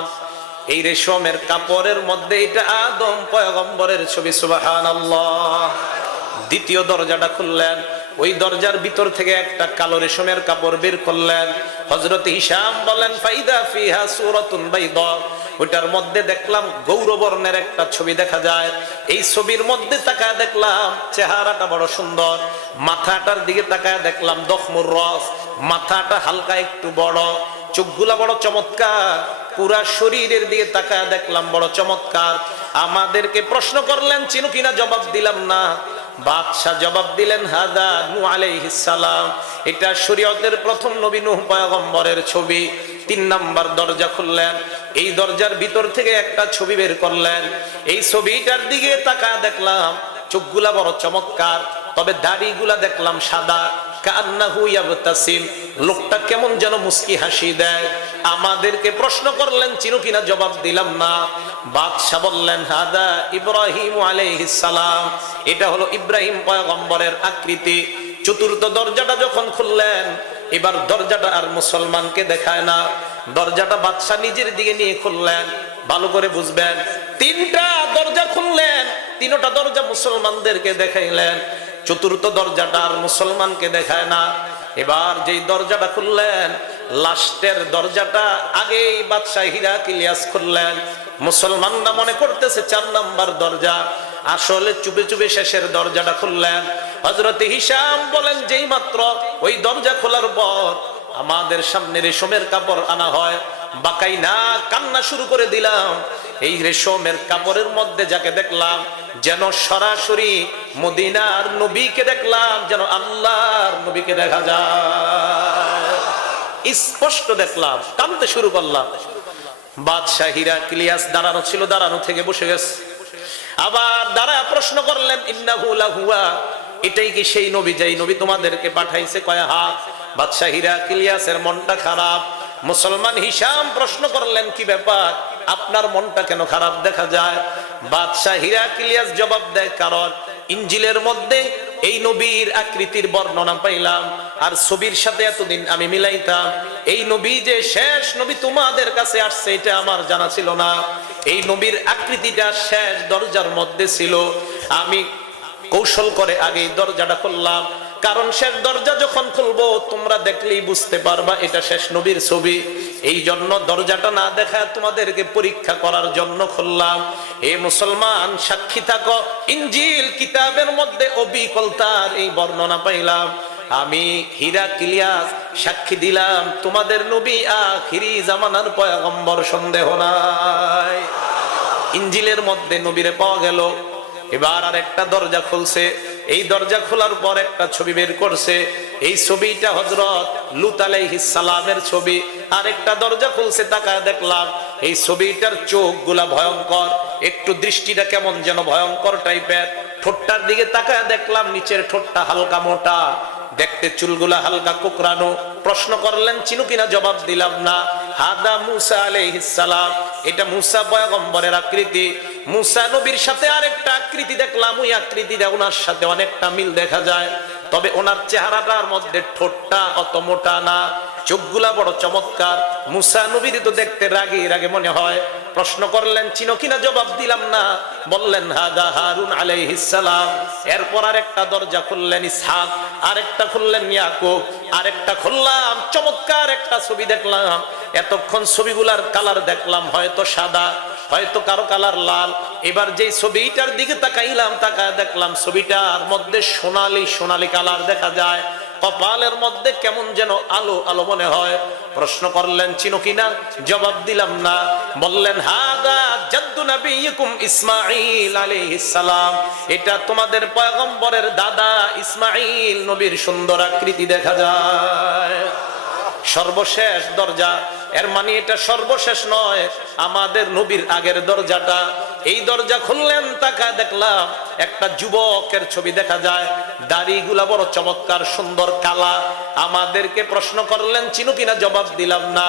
এই রেশমের কাপড়ের মধ্যে এটা আদম পয়গম্বরের ছবি। সুবহানাল্লাহ। দ্বিতীয় দরজাটা খুললেন, ওই দরজার ভিতর থেকে একটা কালো রেশমের কাপড় বের করলেন। হযরত হিশাম বলেন ফাইদা ফিহা সূরাতুন বাইদা, ওইটার মধ্যে দেখলাম গৌরবর্ণের একটা ছবি দেখা যায়। এই ছবির মধ্যে তাকায় দেখলাম চেহারাটা বড় সুন্দর। মাথাটার দিকে তাকায় দেখলাম দখমুর রস, মাথাটা হালকা একটু বড়, চোখগুলা বড় চমৎকার। পুরা শরীরের দিকে তাকায় দেখলাম বড় চমৎকার। আমাদেরকে প্রশ্ন করলেন চিনো কিনা? জবাব দিলাম না। বাদশা জবাব দিলেন হাদা নূহ আলাইহিস সালাম, এটা শরীয়তের প্রথম নবী নূহ পয়গম্বরের ছবি। 3 নাম্বার দরজা খুললেন, এই দরজার ভিতর থেকে একটা ছবি বের করলেন। এই ছবিটার দিকে তাকায় দেখলাম চোখগুলা বড় চমৎকার, তবে দাড়িগুলা দেখলাম সাদা। কান্নাহু ইয়াবতাসিম, লোকটা কেমন যেন মুস্কি হাসি দেয়। আমাদেরকে প্রশ্ন করলেন চিনো কিনা? জবাব দিলাম না। বাদশা বললেন হাদা ইব্রাহিম আলাইহিস সালাম, এটা হলো ইব্রাহিম পয়গম্বরের আকৃতি। চতুর্থ দরজাটা যখন খুললেন, এবার দরজাটা আর মুসলমানকে দেখায় না, দরজাটা বাদশা নিজের দিকে নিয়ে খুললেন। ভালো করে বুঝবেন, 3টা দরজা খুললেন, 3টা দরজা মুসলমানদেরকে দেখাইলেন। চতুর্থ দরজাটা আর মুসলমানকে দেখায় না। এবার যেই দরজাটা খুললেন, লাস্টের দরজাটা আগেই বাদশা হিরাক্লিয়াস খুললেন। মুসলমানরা মনে করতেছে 4 নাম্বার দরজা, আসলে চুপে চুপে শেষের দরজাটা খুললেন। হযরত হিশাম বলেন যেই মাত্র ওই দরজা খোলার পর আমাদের সামনে রেশমের কাপড় আনা হয়, বাকাই না কান্না শুরু করে দিলাম। এই রেশমের কাপড়ের মধ্যে যাকে দেখলাম যেন সরাসরি মদিনার নবীকে দেখলাম, যেন আল্লাহর নবীকে দেখা যায়, স্পষ্ট দেখলাম। কাঁদতে শুরু করলাম। বাদশা হিরাক্লিয়াস দাঁড়ানো ছিল, দাঁড়ানো থেকে বসে গেছে। আবার দাঁড়া প্রশ্ন করলেন ইন্নাহু লাহুয়া, এটাই কি সেই নবী যেই নবী তোমাদেরকে পাঠাইছে? কয় হা। বাদশা হিরাক্লিয়াসের মনটা খারাপ। মুসলমান হিশাম প্রশ্ন করলেন কি ব্যাপার, আপনার মনটা কেন খারাপ দেখা যায়? বাদশা হিরাক্লিয়াস জবাব দেয়, কারণ ইনজিলের মধ্যে এই নবীর আকৃতির বর্ণনা পাইলাম, আর ছবির সাথে এতদিন আমি মিলাইতাম। এই নবী যে শেষ নবী তোমাদের কাছে আসছে এটা আমার জানা ছিল না। এই নবীর আকৃতিটা শেষ দরজার মধ্যে ছিল। আমি কৌশল করে আগে দরজাটা খুললাম, কারণ শেষ দরজা যখন খুলবো তোমরা দেখলেই বুঝতে পারবা এটা শেষ নবীর ছবি। এই জন্য দরজাটা না দেখা তোমাদেরকে পরীক্ষা করার জন্য খুললাম। এ মুসলমান সাক্ষী থাকো, ইনজিল কিতাবের মধ্যে অবিকলতার এই বর্ণনা পাইলাম। আমি হিরাক্লিয়াস সাক্ষী দিলাম তোমাদের নবী আখিরি জামানার পয়গম্বর, সন্দেহ নাই। ইনজিলের মধ্যে নবীরে পাওয়া গেল। এবার আর একটা দরজা খুলছে। এই দরজা খোলার পর একটা ছবি বের করছে। এই ছবিটা হযরত লূত আলাইহিস সালামের ছবি। আর একটা দরজা খুলছে, তাকায় দেখলাম এই ছবিটার চোখগুলা ভয়ঙ্কর, একটু দৃষ্টিটা কেমন যেন ভয়ঙ্কর টাইপের। ঠোঁটটার দিকে তাকায় দেখলাম নিচের ঠোঁটটা হালকা মোটা, দেখতে চুলগুলা হালকা কোকড়ানো। প্রশ্ন করলেন চিনো কিনা? জবাব দিলাম না। হাদা মুসা আলাইহিস সালাম, এটা মুসা পয়গম্বরের আকৃতি। মুসা নবীর সাথে আরেকটা আকৃতি দেখলাম, ওই আকৃতিটা ওনার সাথে অনেকটা মিল দেখা যায়, তবে ওনার চেহারাটার মধ্যে ঠোঁটটা অত মোটা না, চোখগুলা বড় চমৎকার। মুসা নবীর তো দেখতে রাগে রাগে মনে হয়। প্রশ্ন করলেন চিনো কিনা? জবাব দিলাম না। বললেন হাদা হারুন আলাইহিস সালাম। এরপর আরেকটা দরজা খুললেন ইসহাক, আরেকটা খুললেন ইয়াকুব, আরেকটা খুললাম, চমৎকার একটা ছবি দেখলাম। এতক্ষণ ছবিগুলার কালার দেখলাম হয়তো সাদা, হয়তো কারো কালার লাল। এবার যেই ছবিটার দিকে তাকাইলাম, তাকায় দেখলাম ছবিটার মধ্যে সোনালী সোনালী কালার দেখা যায়, কপালের মধ্যে কেমন যেন আলো আলো মনে হয়। প্রশ্ন করলেন চিনো কিনা? জবাব দিলাম না। বললেন হাদা জাদ্দু নবিয়্যিকুম ইসমাঈল আলাইহিস সালাম, এটা তোমাদের পয়গম্বরের দাদা ইসমাঈল নবীর সুন্দর আকৃতি দেখা যায়। সর্বশেষ দরজা, এর মানে এটা সর্বশেষ নয়, আমাদের নবীর আগের দরজাটা। এই দরজা খুললেন, তাকা দেখলাম একটা যুবকের ছবি দেখা যায়, দাড়িগুলা বড় চমৎকার সুন্দর কালা। আমাদেরকে প্রশ্ন করলেন চিনো কিনা? জবাব দিলাম না।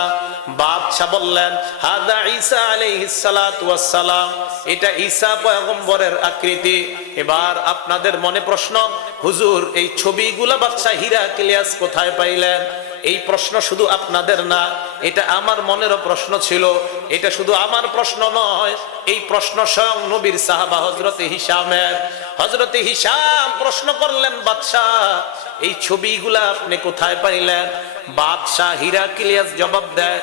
বাদশাহ বললেন হাদা ঈসা আলাইহিস সালাতু ওয়াস সালাম, এটা ঈসা পয়গম্বরের আকৃতি। এবার আপনাদের মনে প্রশ্ন, হুজুর এই ছবিগুলা বাদশাহ হিরাক্লিয়াস কোথায় পাইলেন? এই প্রশ্ন শুধু আপনাদের না, এটা আমার মনেরও প্রশ্ন ছিল। এটা শুধু আমার প্রশ্ন নয়, এই প্রশ্ন স্বয়ং নবীর সাহাবা হযরতে হিশামের। হযরতে হিশাম প্রশ্ন করলেন বাদশাহ এই ছবিগুলা আপনি কোথায় পাইলেন? বাদশাহ হিরাক্লিয়াস জবাব দেয়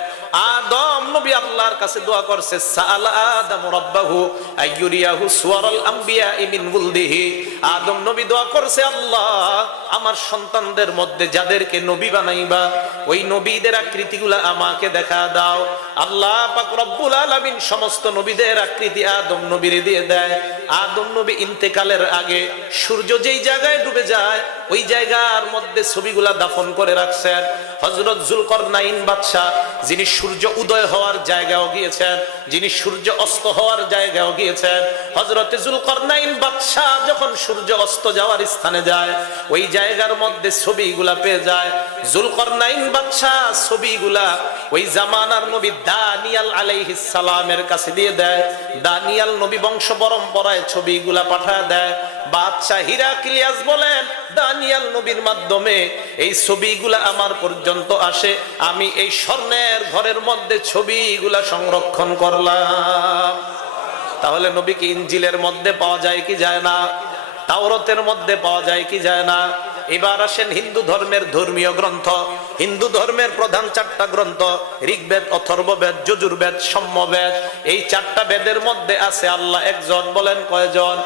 আদম নবী আল্লাহর কাছে দোয়া করছে, সাআলা আদম রাব্বাহু আইয়ুরিয়াহু সুওয়ারাল আমবিয়া মিন ওয়ালদিহি। আদম নবী দোয়া করছে, আল্লাহ আমার সন্তানদের মধ্যে যাদেরকে নবী বানাইবা ওই নবীদের আকৃতিগুলা আমাকে দেখা দাও। আল্লাহ পাক রব্বুল আলামিন সমস্ত নবীদের আকৃতি আদম নবীরে দিয়ে দেয়। আদম নবী ইন্তেকালের আগে সূর্য যেই জায়গায় ডুবে যায় ওই জায়গার মধ্যে ছবিগুলা দাফন করে রাখছেন। হযরত যুলকরনাইন বাদশা, যিনি সূর্য উদয় হওয়ার জায়গাও গিয়েছেন, যিনি সূর্য অস্ত হওয়ার জায়গাও গিয়েছেন, হযরত যুলকরনাইন বাদশা যখন সূর্য অস্ত যাওয়ার স্থানে যায় ওই জায়গার মধ্যে ছবিগুলা পেয়ে যায়। যুলকরনাইন বাদশা ছবিগুলা ওই জামানার নবী দানিয়াল আলাইহিস সালামের কাছে দিয়ে দেয়। দানিয়াল নবী বংশ পরম্পরায় ছবিগুলা পাঠায় দেয়। বাদশা হিরাক্লিয়াস বলেন দানিয়াল নবীর মাধ্যমে এই ছবিগুলা আমার পর্যন্ত আসে, আমি এই স্বর্ণের ঘরের মধ্যে ছবিগুলা সংরক্ষণ করলাম। তাহলে নবীকে ইনজিলের মধ্যে পাওয়া যায় কি যায় না? তাওরাতের মধ্যে পাওয়া যায় কি যায় না? এবার আসেন হিন্দু ধর্মের ধর্মীয় গ্রন্থ। হিন্দু ধর্মের প্রধান চারটা গ্রন্থ, ঋগ্বেদ, অথর্ববেদ, যজুর্বেদ, সামবেদ। এই চারটা বেদের মধ্যে আছে আল্লাহ একজন। বলেন কয়জন?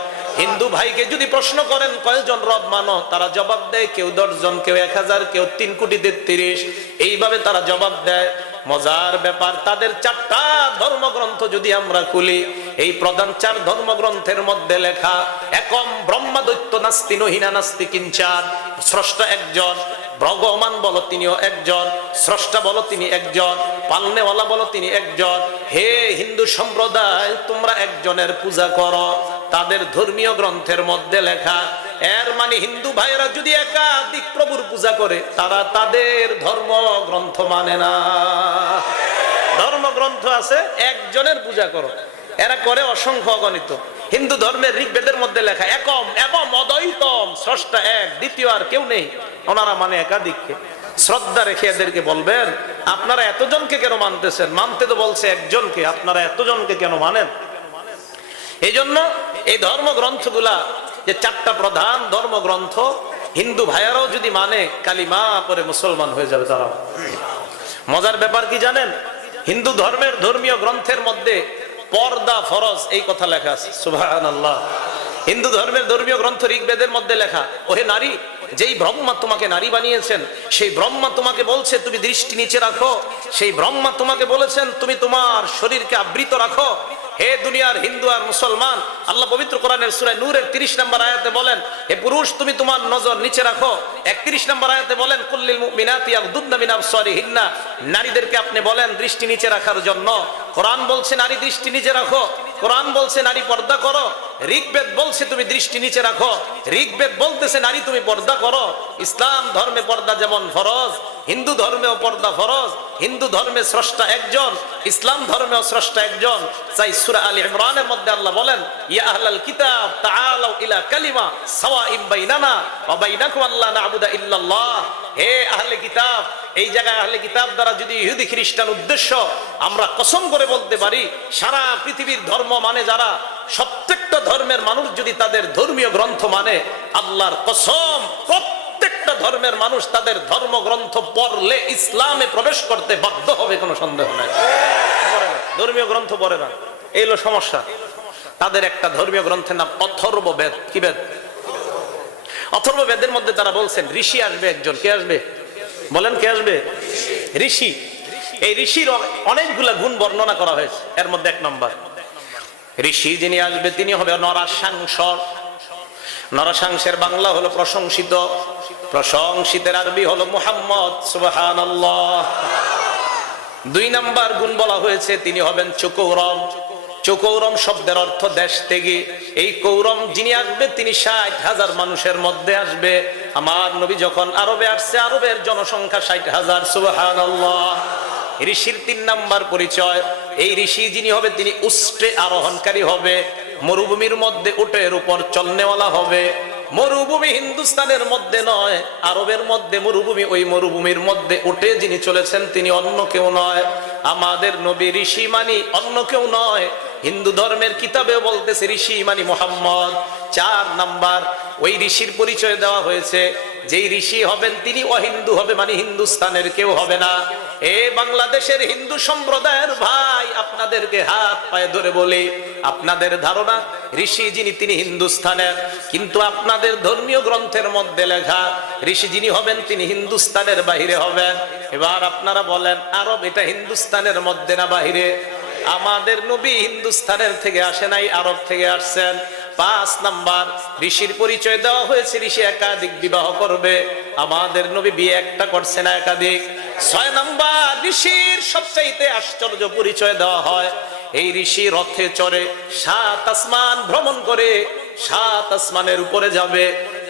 হিন্দু ভাইকে যদি প্রশ্ন করেন কয়জন রব মানো, তারা জবাব দেয় কেউ 10 জন, কেউ 1000, কেউ 3,33,000, এইভাবে তারা জবাব দেয়। মজার ব্যাপার, তাদের চারটা ধর্মগ্রন্থ যদি আমরা খুলি, এই প্রধান 4 ধর্মগ্রন্থের মধ্যে লেখা একম ব্রহ্মা দৈত্য নাস্তি নহিনা নাস্তি কিঞ্চান, স্রষ্টা একজন, ভগবান বলো তিনিও একজন, স্রষ্টা বলো তিনি একজন, পালনেওয়ালা বলো তিনি একজন। হে হিন্দু সম্প্রদায়, তোমরা একজনের পূজা করো। তাদের ধর্মীয় গ্রন্থের মধ্যে লেখা। এর মানে হিন্দু ভাইয়েরা যদি একাধিক প্রভুর পূজা করে তারা তাদের ধর্ম গ্রন্থ মানে না। ধর্মগ্রন্থ আছে, একজনের পূজা করো, এরা করে অসংখ্য অগণিত। হিন্দু ধর্মের ঋগ্বেদের মধ্যে লেখা একম এবং অদ্বৈতম, স্রষ্টা এক, দ্বিতীয় আর কেউ নেই। ওনারা মানে একাধিককে। শ্রদ্ধা রেখে এদেরকে বলবেন, আপনারা এতজনকে কেন মানতেছেন? মানতে তো বলছে একজনকে, আপনারা এতজনকে কেন মানেন? এই জন্য এই ধর্মগ্রন্থগুলা যে 4টা প্রধান ধর্মগ্রন্থ, হিন্দু ভাইয়ারাও যদি মানে কালিমা পরে মুসলমান হয়ে যাবে তারা। মজার ব্যাপার কি জানেন? হিন্দু ধর্মের ধর্মীয় গ্রন্থের মধ্যে পর্দা ফরজ এই কথা লেখা আছে। সুবহানাল্লাহ। হিন্দু ধর্মের ধর্মীয় গ্রন্থ ঋগ্বেদের মধ্যে লেখা, ওহে নারী, যেই ব্রহ্মা তোমাকে নারী বানিয়েছেন সেই ব্রহ্মা তোমাকে বলছে তুমি দৃষ্টি নিচে রাখো। সেই ব্রহ্মা তোমাকে বলেছেন তুমি তোমার শরীরকে আবৃত রাখো। হে দুনিয়ার হিন্দু আর মুসলমান, আল্লাহ পবিত্র কোরআনের সূরা নূরের 30 নম্বর আয়াতে বলেন, হে পুরুষ তুমি তোমার নজর নিচে রাখো। 31 নম্বর আয়াতে বলেন, কুল্লিল মুমিনাতি ইয়াগদুদনা মিন আবসারিহিন্না, নারীদেরকে আপনি বলেন দৃষ্টি নিচে রাখার জন্য। কোরআন বলছে নারী দৃষ্টি নিচে রাখো, কোরআন বলছে নারী পর্দা করো। ঋগ্বেদ বলছে তুমি দৃষ্টি নিচে রাখো, ঋগ্বেদ বলতেছে নারী তুমি পর্দা করো। ইসলাম ধর্মে পর্দা যেমন ফরজ, হিন্দু ধর্মেও পর্দা ফরজ। হিন্দু ধর্মে স্রষ্টা একজন, ইসলাম ধর্মেও স্রষ্টা একজন। তাই সূরা আলী ইমরানের মধ্যে আল্লাহ বলেন, ইয়া আহলাল কিতাব তাআলাউ ইলা কালিমা সাওয়াইম বাইনানা ওয়া বাইনাকুম আল্লা না'বুদা ইল্লাল্লাহ। হে আহলে কিতাব, এই জায়গায় আহলে কিতাব দ্বারা যদি ইহুদি খ্রিস্টান উদ্দেশ্য, আমরা কসম করে বলতে পারি সারা পৃথিবীর ধর্ম মানে যারা, প্রত্যেকটা ধর্মের মানুষ যদি তাদের ধর্মীয় গ্রন্থ মানে, আল্লাহর কসম প্রত্যেকটা ধর্মের মানুষ তাদের ধর্মগ্রন্থ পড়লে ইসলামে প্রবেশ করতে বাধ্য হবে, কোনো সন্দেহ নাই। ধর্মীয় গ্রন্থ পড়ে না, এই হলো সমস্যা। তাদের একটা ধর্মীয় গ্রন্থের নাম অথর্ববেদ। কি বেদ? অথর্ববেদের মধ্যে তারা বলছেন ঋষি আসবে একজন। কে আসবে বলেন? কে আসবে? ঋষি। এই ঋষির অনেকগুলা গুণ বর্ণনা করা হয়েছে। এর মধ্যে 1 নম্বর, ঋষি যিনি আসবে তিনি হবে নরাশাংস। নরাশাংসের বাংলা হলো প্রশংসিত, প্রশংসিতের আরবি হলো মুহাম্মদ। সুবহানাল্লাহ। 2 নম্বর গুণ বলা হয়েছে তিনি হবেন চকৌরম। চকৌরম শব্দের অর্থ দেশ থেকে। এই কৌরম যিনি আসবে তিনি 60,000 মানুষের মধ্যে আসবে। আমার নবী যখন আরবে আসছে আরবের জনসংখ্যা 60,000। সুবহানাল্লাহ। ঋষির 3 নম্বর পরিচয়, এই ঋষি যিনি হবে তিনি উষ্ট্রে আরোহণকারী হবে। মরুভূমির মধ্যে উটের উপর চলনেওয়ালা হবে। মরুভূমি হিন্দুস্তানের মধ্যে নয়, আরবের মধ্যে মরুভূমি। ওই মরুভূমির মধ্যে উঠে যিনি চলেছেন তিনি অন্য কেউ নয়। আমাদের নবী ঋষি মানি অন্য কেউ নয়। হিন্দু ধর্মের কিতাবে বলতেছে ঋষি মানি মুহাম্মদ। 4 নাম্বার, ওই ঋষির পরিচয় দেওয়া হয়েছে, যেই ঋষি হবেন তিনি অহিন্দু হবে, মানে হিন্দুস্তানের কেউ হবে না। এ বাংলাদেশের হিন্দু সম্প্রদায়ের ভাই, আপনাদেরকে হাত পায়ে ধরে বলি, আপনাদের ধারণা ঋষি যিনি তিনি হিন্দুস্তানের, কিন্তু আপনাদের ধর্মীয় গ্রন্থের মধ্যে লেখা ঋষি যিনি হবেন তিনি হিন্দুস্তানের বাহিরে হবেন। এবার আপনারা বলেন আরব এটা হিন্দুস্তানের মধ্যে না বাহিরে? আমাদের নবী হিন্দুস্তানের থেকে আসে নাই, আরব থেকে আসছেন। 5 নাম্বার, ঋষির পরিচয় দেওয়া হয়েছে ঋষি একাধিক বিবাহ করবে। আমাদের নবী বিয়ে একটা করছে না, একাধিক। 6 নাম্বার, ঋষির সবচাইতে আশ্চর্য পরিচয় দেওয়া হয়, এই ঋষি রথে চড়ে 7 আসমান ভ্রমণ করে, 7 আসমানের উপরে যাবে।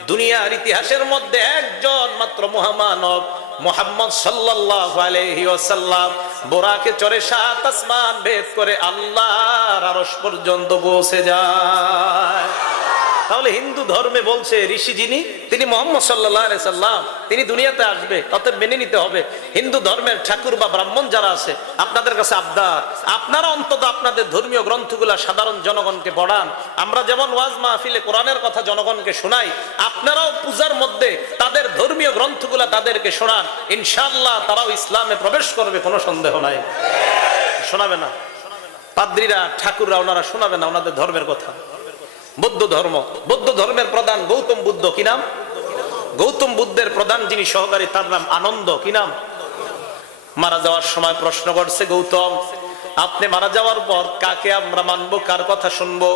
দুনিয়ার ইতিহাসের মধ্যে একজন মাত্র মহামানব মুহাম্মদ সাল্লাল্লাহু আলাইহি ওয়াসাল্লাম বোরাকে চড়ে 7 আসমান ভেদ করে আল্লাহর আরশ পর্যন্ত পৌঁছে যায়। তাহলে হিন্দু ধর্মে বলছে ঋষি যিনি তিনি মুহাম্মদ সাল্লাল্লাহু আলাইহি সাল্লাম, তিনি দুনিয়াতে আসবে, অতএব মেনে নিতে হবে। হিন্দু ধর্মের ঠাকুর বা ব্রাহ্মণ যারা আছে, আপনাদের কাছে আবদার, আপনারা অন্তত আপনাদের ধর্মীয় গ্রন্থগুলা সাধারণ জনগণকে পড়ান। আমরা যেমন ওয়াজ মাহফিলে কোরআনের কথা জনগণকে শোনাই, আপনারাও পূজার মধ্যে তাদের ধর্মীয় গ্রন্থগুলা তাদেরকে শোনান। ইনশাআল্লাহ তারাও ইসলামে প্রবেশ করবে, কোনো সন্দেহ নাই। শোনাবে না পাদ্রীরা, ঠাকুররা, ওনারা শোনাবে না ওনাদের ধর্মের কথা। বৌদ্ধ ধর্ম, বৌদ্ধ ধর্মের প্রধান গৌতম বুদ্ধ। কি নাম? গৌতম বুদ্ধের প্রধান যিনি সহকারী তার নাম আনন্দ। কি নাম? মারা যাওয়ার সময় প্রশ্ন করছে, গৌতম আপনি মারা যাওয়ার পর কাকে আমরা মানবো, কার কথা শুনবো?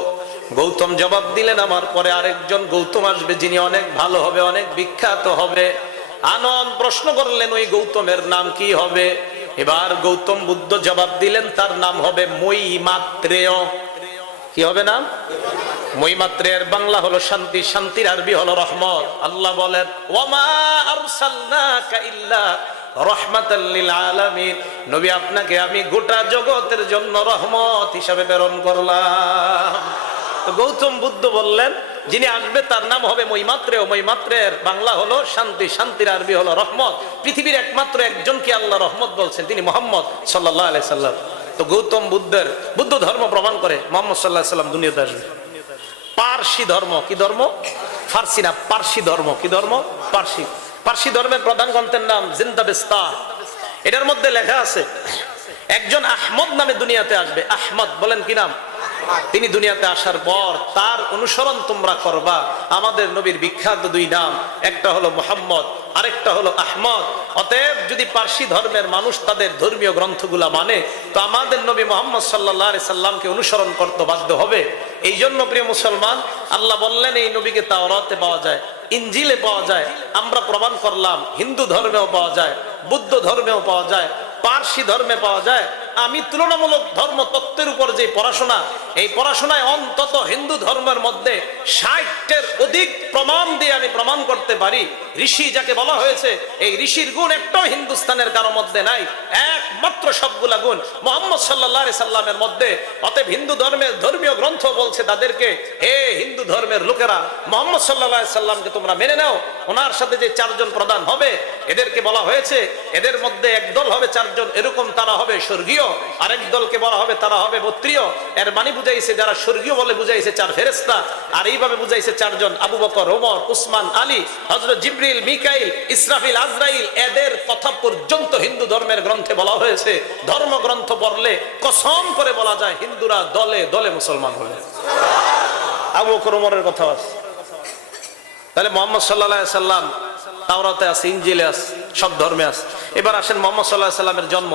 গৌতম জবাব দিলেন, আমার পরে আরেকজন গৌতম আসবে যিনি অনেক ভালো হবে, অনেক বিখ্যাত হবে। আনন্দ প্রশ্ন করলেন ওই গৌতমের নাম কি হবে? এবার গৌতম বুদ্ধ জবাব দিলেন তার নাম হবে মৈমাত্রেয়। কি হবে নাম? মৈমাত্রের বাংলা হলো শান্তি, শান্তির আরবি হলো রহমত। আল্লাহ বলেন ওয়ামা আরসালনাকা ইল্লা রাহমাতাল লিল আলামিন, নবী আপনাকে আমি গোটা জগতের জন্য রহমত হিসাবে প্রেরণ করলাম। তো গৌতম বুদ্ধ বললেন যিনি আসবে তার নাম হবে মৈমাত্রেয়, মৈমাত্রের বাংলা হলো শান্তি, শান্তির আরবি হলো রহমত। পৃথিবীর একমাত্র একজনকে আল্লাহ রহমত বলছেন, তিনি মুহাম্মদ সাল্লাল্লাহু আলাইহি সাল্লাম। তো গৌতম বুদ্ধের বুদ্ধ ধর্ম প্রমাণ করে মুহাম্মদ সাল্লাল্লাহু আলাইহি সাল্লাম দুনিয়াতে আসবে। পারসি ধর্ম, কি ধর্ম? ফার্সি না, পারসি ধর্ম। কি ধর্ম? পারসি। পারসি ধর্মের প্রধান গ্রন্থের নাম জিন্দাবেস্তা। এটার মধ্যে লেখা আছে একজন আহমদ নামে দুনিয়াতে আসবে। আহমদ বলেন কি নাম? তিনি দুনিয়াতে আসার পর তার অনুসরণ তোমরা করবা। আমাদের নবীর বিখ্যাত দুই নাম, একটা হলো মুহাম্মদ, আরেকটা হলো আহমদ। অতএব যদি পারসি ধর্মের মানুষ তাদের ধর্মীয় গ্রন্থগুলা মানে, তো আমাদের নবী মুহাম্মদ সাল্লাল্লাহু আলাইহি সাল্লামকে অনুসরণ করতে বাধ্য হবে। এই জন্য প্রিয় মুসলমান, আল্লাহ বললেন এই নবীকে তাওরাতে পাওয়া যায়, ইনজিলে পাওয়া যায়। আমরা প্রমাণ করলাম হিন্দু ধর্মেও পাওয়া যায়, বুদ্ধ ধর্মেও পাওয়া যায়, পারসি ধর্মে পাওয়া যায়। আমি তুলনামূলক ধর্ম তত্ত্বের উপর যে পড়াশোনা, এই পড়াশোনায় অন্তত হিন্দু ধর্মের মধ্যে 60-এর অধিক প্রমাণ দিয়ে আমি প্রমাণ করতে পারি ঋষি যাকে বলা হয়েছে, এই ঋষির গুণ একটাও হিন্দুস্তানের কারো মধ্যে নাই, একমাত্র সবগুলা গুণ মুহাম্মদ সাল্লাল্লাহু আলাইহি সাল্লামের মধ্যে। অতএব হিন্দু ধর্মের ধর্মীয় গ্রন্থ বলছে তাদেরকে, হে হিন্দু ধর্মের লোকেরা, মুহাম্মদ সাল্লাল্লাহু আলাইহি সাল্লামকে তোমরা মেনে নাও। ওনার সাথে যে 4 জন প্রধান হবে, এদেরকে বলা হয়েছে এদের মধ্যে একদল হবে 4 জন, এরকম তারা হবে স্বর্গীয়, আরেক দলকে বলা হবে তারা হবে গোত্রীয়। এর মানে বুঝাইছে যারা স্বর্গীয় বলে বুঝাইছে 4 ফেরেশতা, আর এইভাবে বুঝাইছে 4 জন, আবু বকর, ওমর, উসমান, আলী, হযরত জিবরিল, মিকাইল, ইসরাফিল, আজরাইল। এদের কথা পর্যন্ত হিন্দু ধর্মের গ্রন্থে বলা হয়েছে। ধর্মগ্রন্থ পড়লে কসম করে বলা যায় হিন্দুরা দলে দলে মুসলমান হবে। আবু বকর, ওমরের কথা আছে। তাহলে মুহাম্মদ সাল্লাল্লাহু আলাইহি সাল্লাম তাওরাতে আছে, ইনজিলে আছে, সব ধর্মে আছে। এবার আসেন মুহাম্মদ সাল্লাল্লাহু আলাইহি সাল্লামের জন্ম।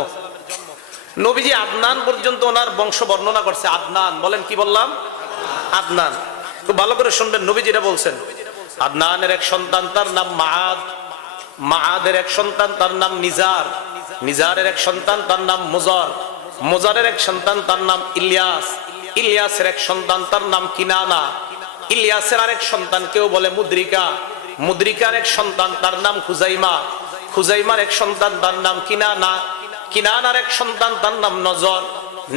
নবীজি আদনান পর্যন্ত ওনার বংশ বর্ণনা করছে। আদনান বলেন, কি বললাম? আদনান। খুব ভালো করে শুনবেন, নবীজি এটা বলছেন। আদনানের এক সন্তান তার নাম মাআদ, মাআদের এক সন্তান তার নাম নিজার, নিজারের এক সন্তান তার নাম মুজার, মুজারের এক সন্তান তার নাম ইলিয়াস, ইলিয়াসের এক সন্তান তার নাম কিনানা, ইলিয়াসের আরেক সন্তান কেউ বলে মুদ্রিকা, মুদ্রিকার এক সন্তান তার নাম খুজাইমা, খুজাইমার এক সন্তান তার নাম কিনানা, কিনানার এক সন্তান তার নাম নজর,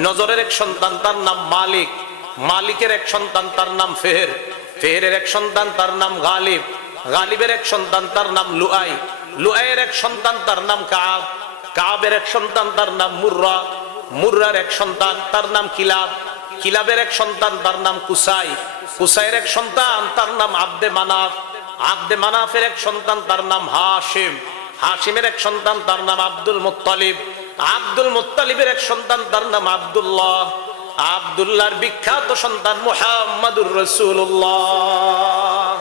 নজরের এক সন্তান তার নাম মালিক, মালিকের এক সন্তান তার নাম ফেহের, ফেহেরের এক সন্তান তার নাম গালিব, গালিবের এক সন্তান তার নাম লুআই, লুআইয়ের এক সন্তান তার নাম কাব, কাবের এক সন্তান তার নাম মুররা, মুররার এক সন্তান তার নাম কিলাব, কিলাবের এক সন্তান তার নাম কুসাই, কুসাইয়ের এক সন্তান তার নাম আব্দে মানাফ, আব্দে মানাফের এক সন্তান তার নাম হাশিম, হাশিমের এক সন্তান তার নাম আব্দুল মুত্তালিব, আব্দুল মুত্তালিবের এক সন্তান তার নাম আব্দুল্লাহ, আব্দুল্লাহর বিখ্যাত সন্তান মুহাম্মাদুর রাসূলুল্লাহ।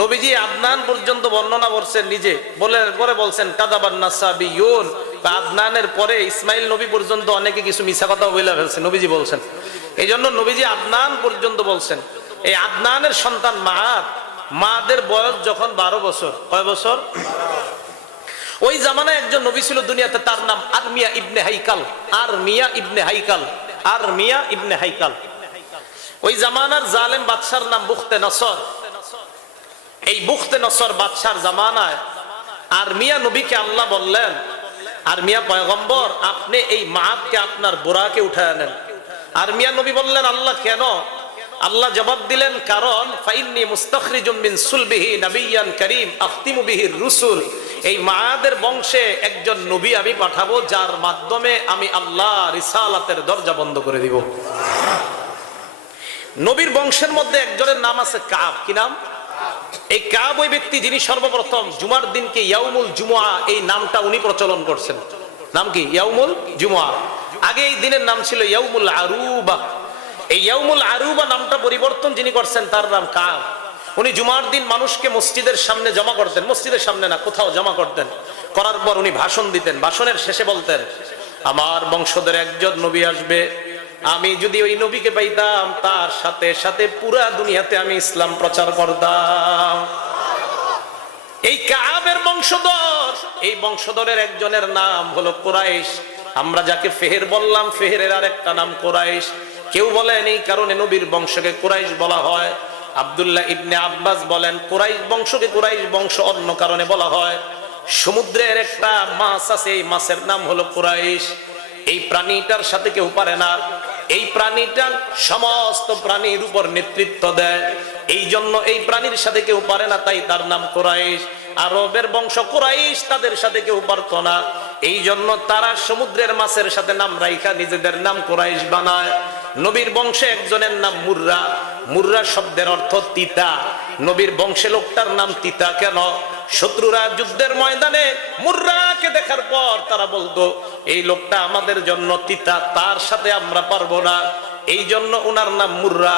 নবীজি আদনান পর্যন্ত বর্ণনা করছেন নিজে, পরে বলছেন কাযাবান নাসাবিয়ুন। আদনানের পরে ইসমাইল নবী পর্যন্ত অনেকে কিছু মিছা কথা বলে ফেলছে, নবীজি বলছেন। এই জন্য নবীজি আদনান পর্যন্ত বলছেন। এই আদনানের সন্তান মাআদ, মাআদের বয়স যখন 12 বছর, কয় বছর? ওই জামানায় একজন নবী ছিল দুনিয়াতে, তার নাম আরমিয়া ইবনে হাইকাল, আরমিয়া ইবনে হাইকাল, আরমিয়া ইবনে হাইকাল। ওই জামানার জালেম বাদশার নাম বুখতে নসর। এই বুখতে নসর বাদশার জামানায় আরমিয়া নবীকে আল্লাহ বললেন, আরমিয়া পয়গম্বর আপনি এই মাআদকে আপনার বোরাকে উঠায় নেন। আরমিয়া নবী বললেন আল্লাহ কেন? আল্লাহ জবাব দিলেন কারণ ফাইন্নী মুস্তাখরিজুম মিন সুলবিহি নাবিয়্যান কারীম আখতিমু বিহির রুসুল। এই মাআদের বংশে একজন নবী আমি পাঠাবো যার মাধ্যমে আমি আল্লাহ রিসালাতের দরজা বন্ধ করে দিব। নবীর বংশের মধ্যে একজনের নাম আছে কাব। কি নাম? এই কাব ওই ব্যক্তি যিনি সর্বপ্রথম জুমার দিনকে ইয়াউমুল জুমআ এই নামটা উনি প্রচলন করছেন। নাম কি? ইয়াউমুল জুমআ। আগে এই দিনের নাম ছিল ইয়াউমুল আরুবা। এই ইয়াউমুল আরুবা নামটা পরিবর্তন যিনি করছেন তার নাম কাব। উনি জুমার দিন মানুষকে মসজিদের সামনে জমা করতেন, মসজিদের সামনে না, কোথাও জমা করতেন। করার পর উনি ভাষণ দিতেন। ভাষণের শেষে বলতেন আমার বংশধর একজন নবী আসবে, আমি যদি ওই নবীকে পাইতাম তার সাথে সাথে পুরা দুনিয়াতে আমি ইসলাম প্রচার করতাম। এই কাবের বংশধর, এই বংশধরের একজনের নাম হলো কুরাইশ। আমরা যাকে ফেহের বললাম, ফেহেরের আরেকটা নাম কুরাইশ। কেউ বলেন এই কারণে নবীর বংশকে কুরাইশ বলা হয়। আব্দুল্লাহ ইবনে আব্বাস বলেন কুরাইশ বংশকে কুরাইশ বংশ অন্য কারণে বলা হয়। সমুদ্রের একটা মাছ আছে, এই মাছের নাম হলো কুরাইশ। এই প্রাণীটার সাথে কেউ পারে না। এই প্রাণীটা সমস্ত প্রাণীর উপর নেতৃত্ব দেয়, এই জন্য এই প্রাণীর সাথে কেউ পারে না, তাই তার নাম কুরাইশ। আরবের বংশ কুরাইশ, তাদের সাথে কেউ পারত না, এই জন্য তারা সমুদ্রের মাছের সাথে নাম রাইখা নিজেদের নাম কুরাইশ বানায়। নবীর বংশে একজনের নাম মুররা। মুররা শব্দের অর্থ তিতা। নবীর বংশে লোকটার নাম তিতা কেন? শত্রুরা যুদ্ধের ময়দানে মুররাকে দেখার পর তারা বলতো এই লোকটা আমাদের জন্য তিতা, তার সাথে আমরা পারবো না, এই জন্য উনার নাম মুররা।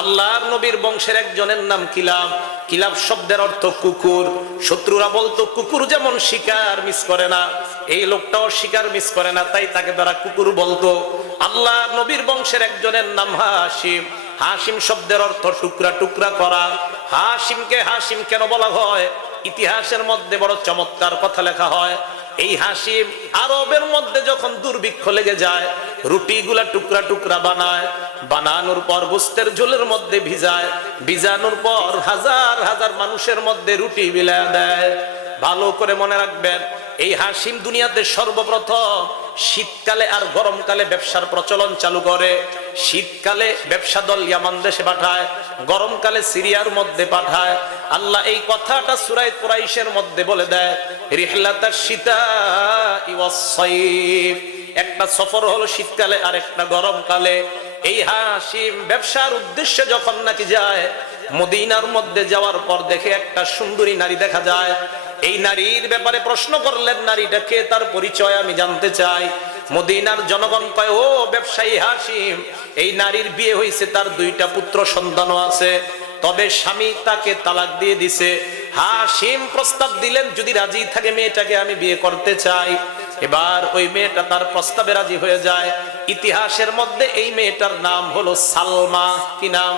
আল্লাহর নবীর বংশের একজনের নাম কিলাব। কিলাব শব্দের অর্থ কুকুর। শত্রুরা বলতো কুকুর যেমন শিকার মিস করে না, এই লোকটাও শিকার মিস করে না, তাই তাকে তারা কুকুর বলতো। আল্লাহর নবীর বংশের একজনের নাম হাশিম। হাশিম শব্দের অর্থ টুকরা টুকরা করা। হাশিমকে হাশিম কেন বলা হয়? ইতিহাসের মধ্যে বড় চমৎকার কথা লেখা হয়। এই হাশিম আরবের মধ্যে যখন দুর্ভিক্ষ লেগে যায়, রুটিগুলা টুকরা টুকরা বানায়, বানানোর পর গোস্তের ঝোলের মধ্যে ভিজায়, ভিজানোর পর হাজার হাজার মানুষের মধ্যে রুটি বিলায় দেয়। ভালো করে মনে রাখবেন, এই হাশিম দুনিয়াতে সর্বপ্রথম শীতকালে আর গরমকালে ব্যবসার প্রচলন চালু করে। শীতকালে ব্যবসা দল ইয়ামান দেশে পাঠায়, গরমকালে সিরিয়ার মধ্যে পাঠায়। আল্লাহ এই কথাটা সূরা কুরাইশের মধ্যে বলে দেয়, রিহলাতাশ শিতাই ওয়াস সাইফ। একটা সফর হলো শীতকালে আর একটা গরমকালে। এই হাশিম ব্যবসার উদ্দেশ্যে যখন নাকি যায়, মদিনার মধ্যে যাওয়ার পর দেখে একটা সুন্দরী নারী দেখা যায়। এই নারীর ব্যাপারে প্রশ্ন করলেন, নারীটা কে, তার পরিচয় আমি জানতে চাই। মদিনার জনগণ কয়, ও ব্যবসায়ী হাশিম, এই নারীর বিয়ে হয়েছে, তার 2টা পুত্র সন্তানও আছে, তবে স্বামী তাকে তালাক দিয়ে দিছে। হাশিম প্রস্তাব দিলেন, যদি রাজি থাকে মেয়েটাকে আমি বিয়ে করতে চাই। এবার ওই মেয়েটা তার প্রস্তাবে রাজি হয়ে যায়। ইতিহাসের মধ্যে এই মেয়েটার নাম হলো সালমা। কি নাম?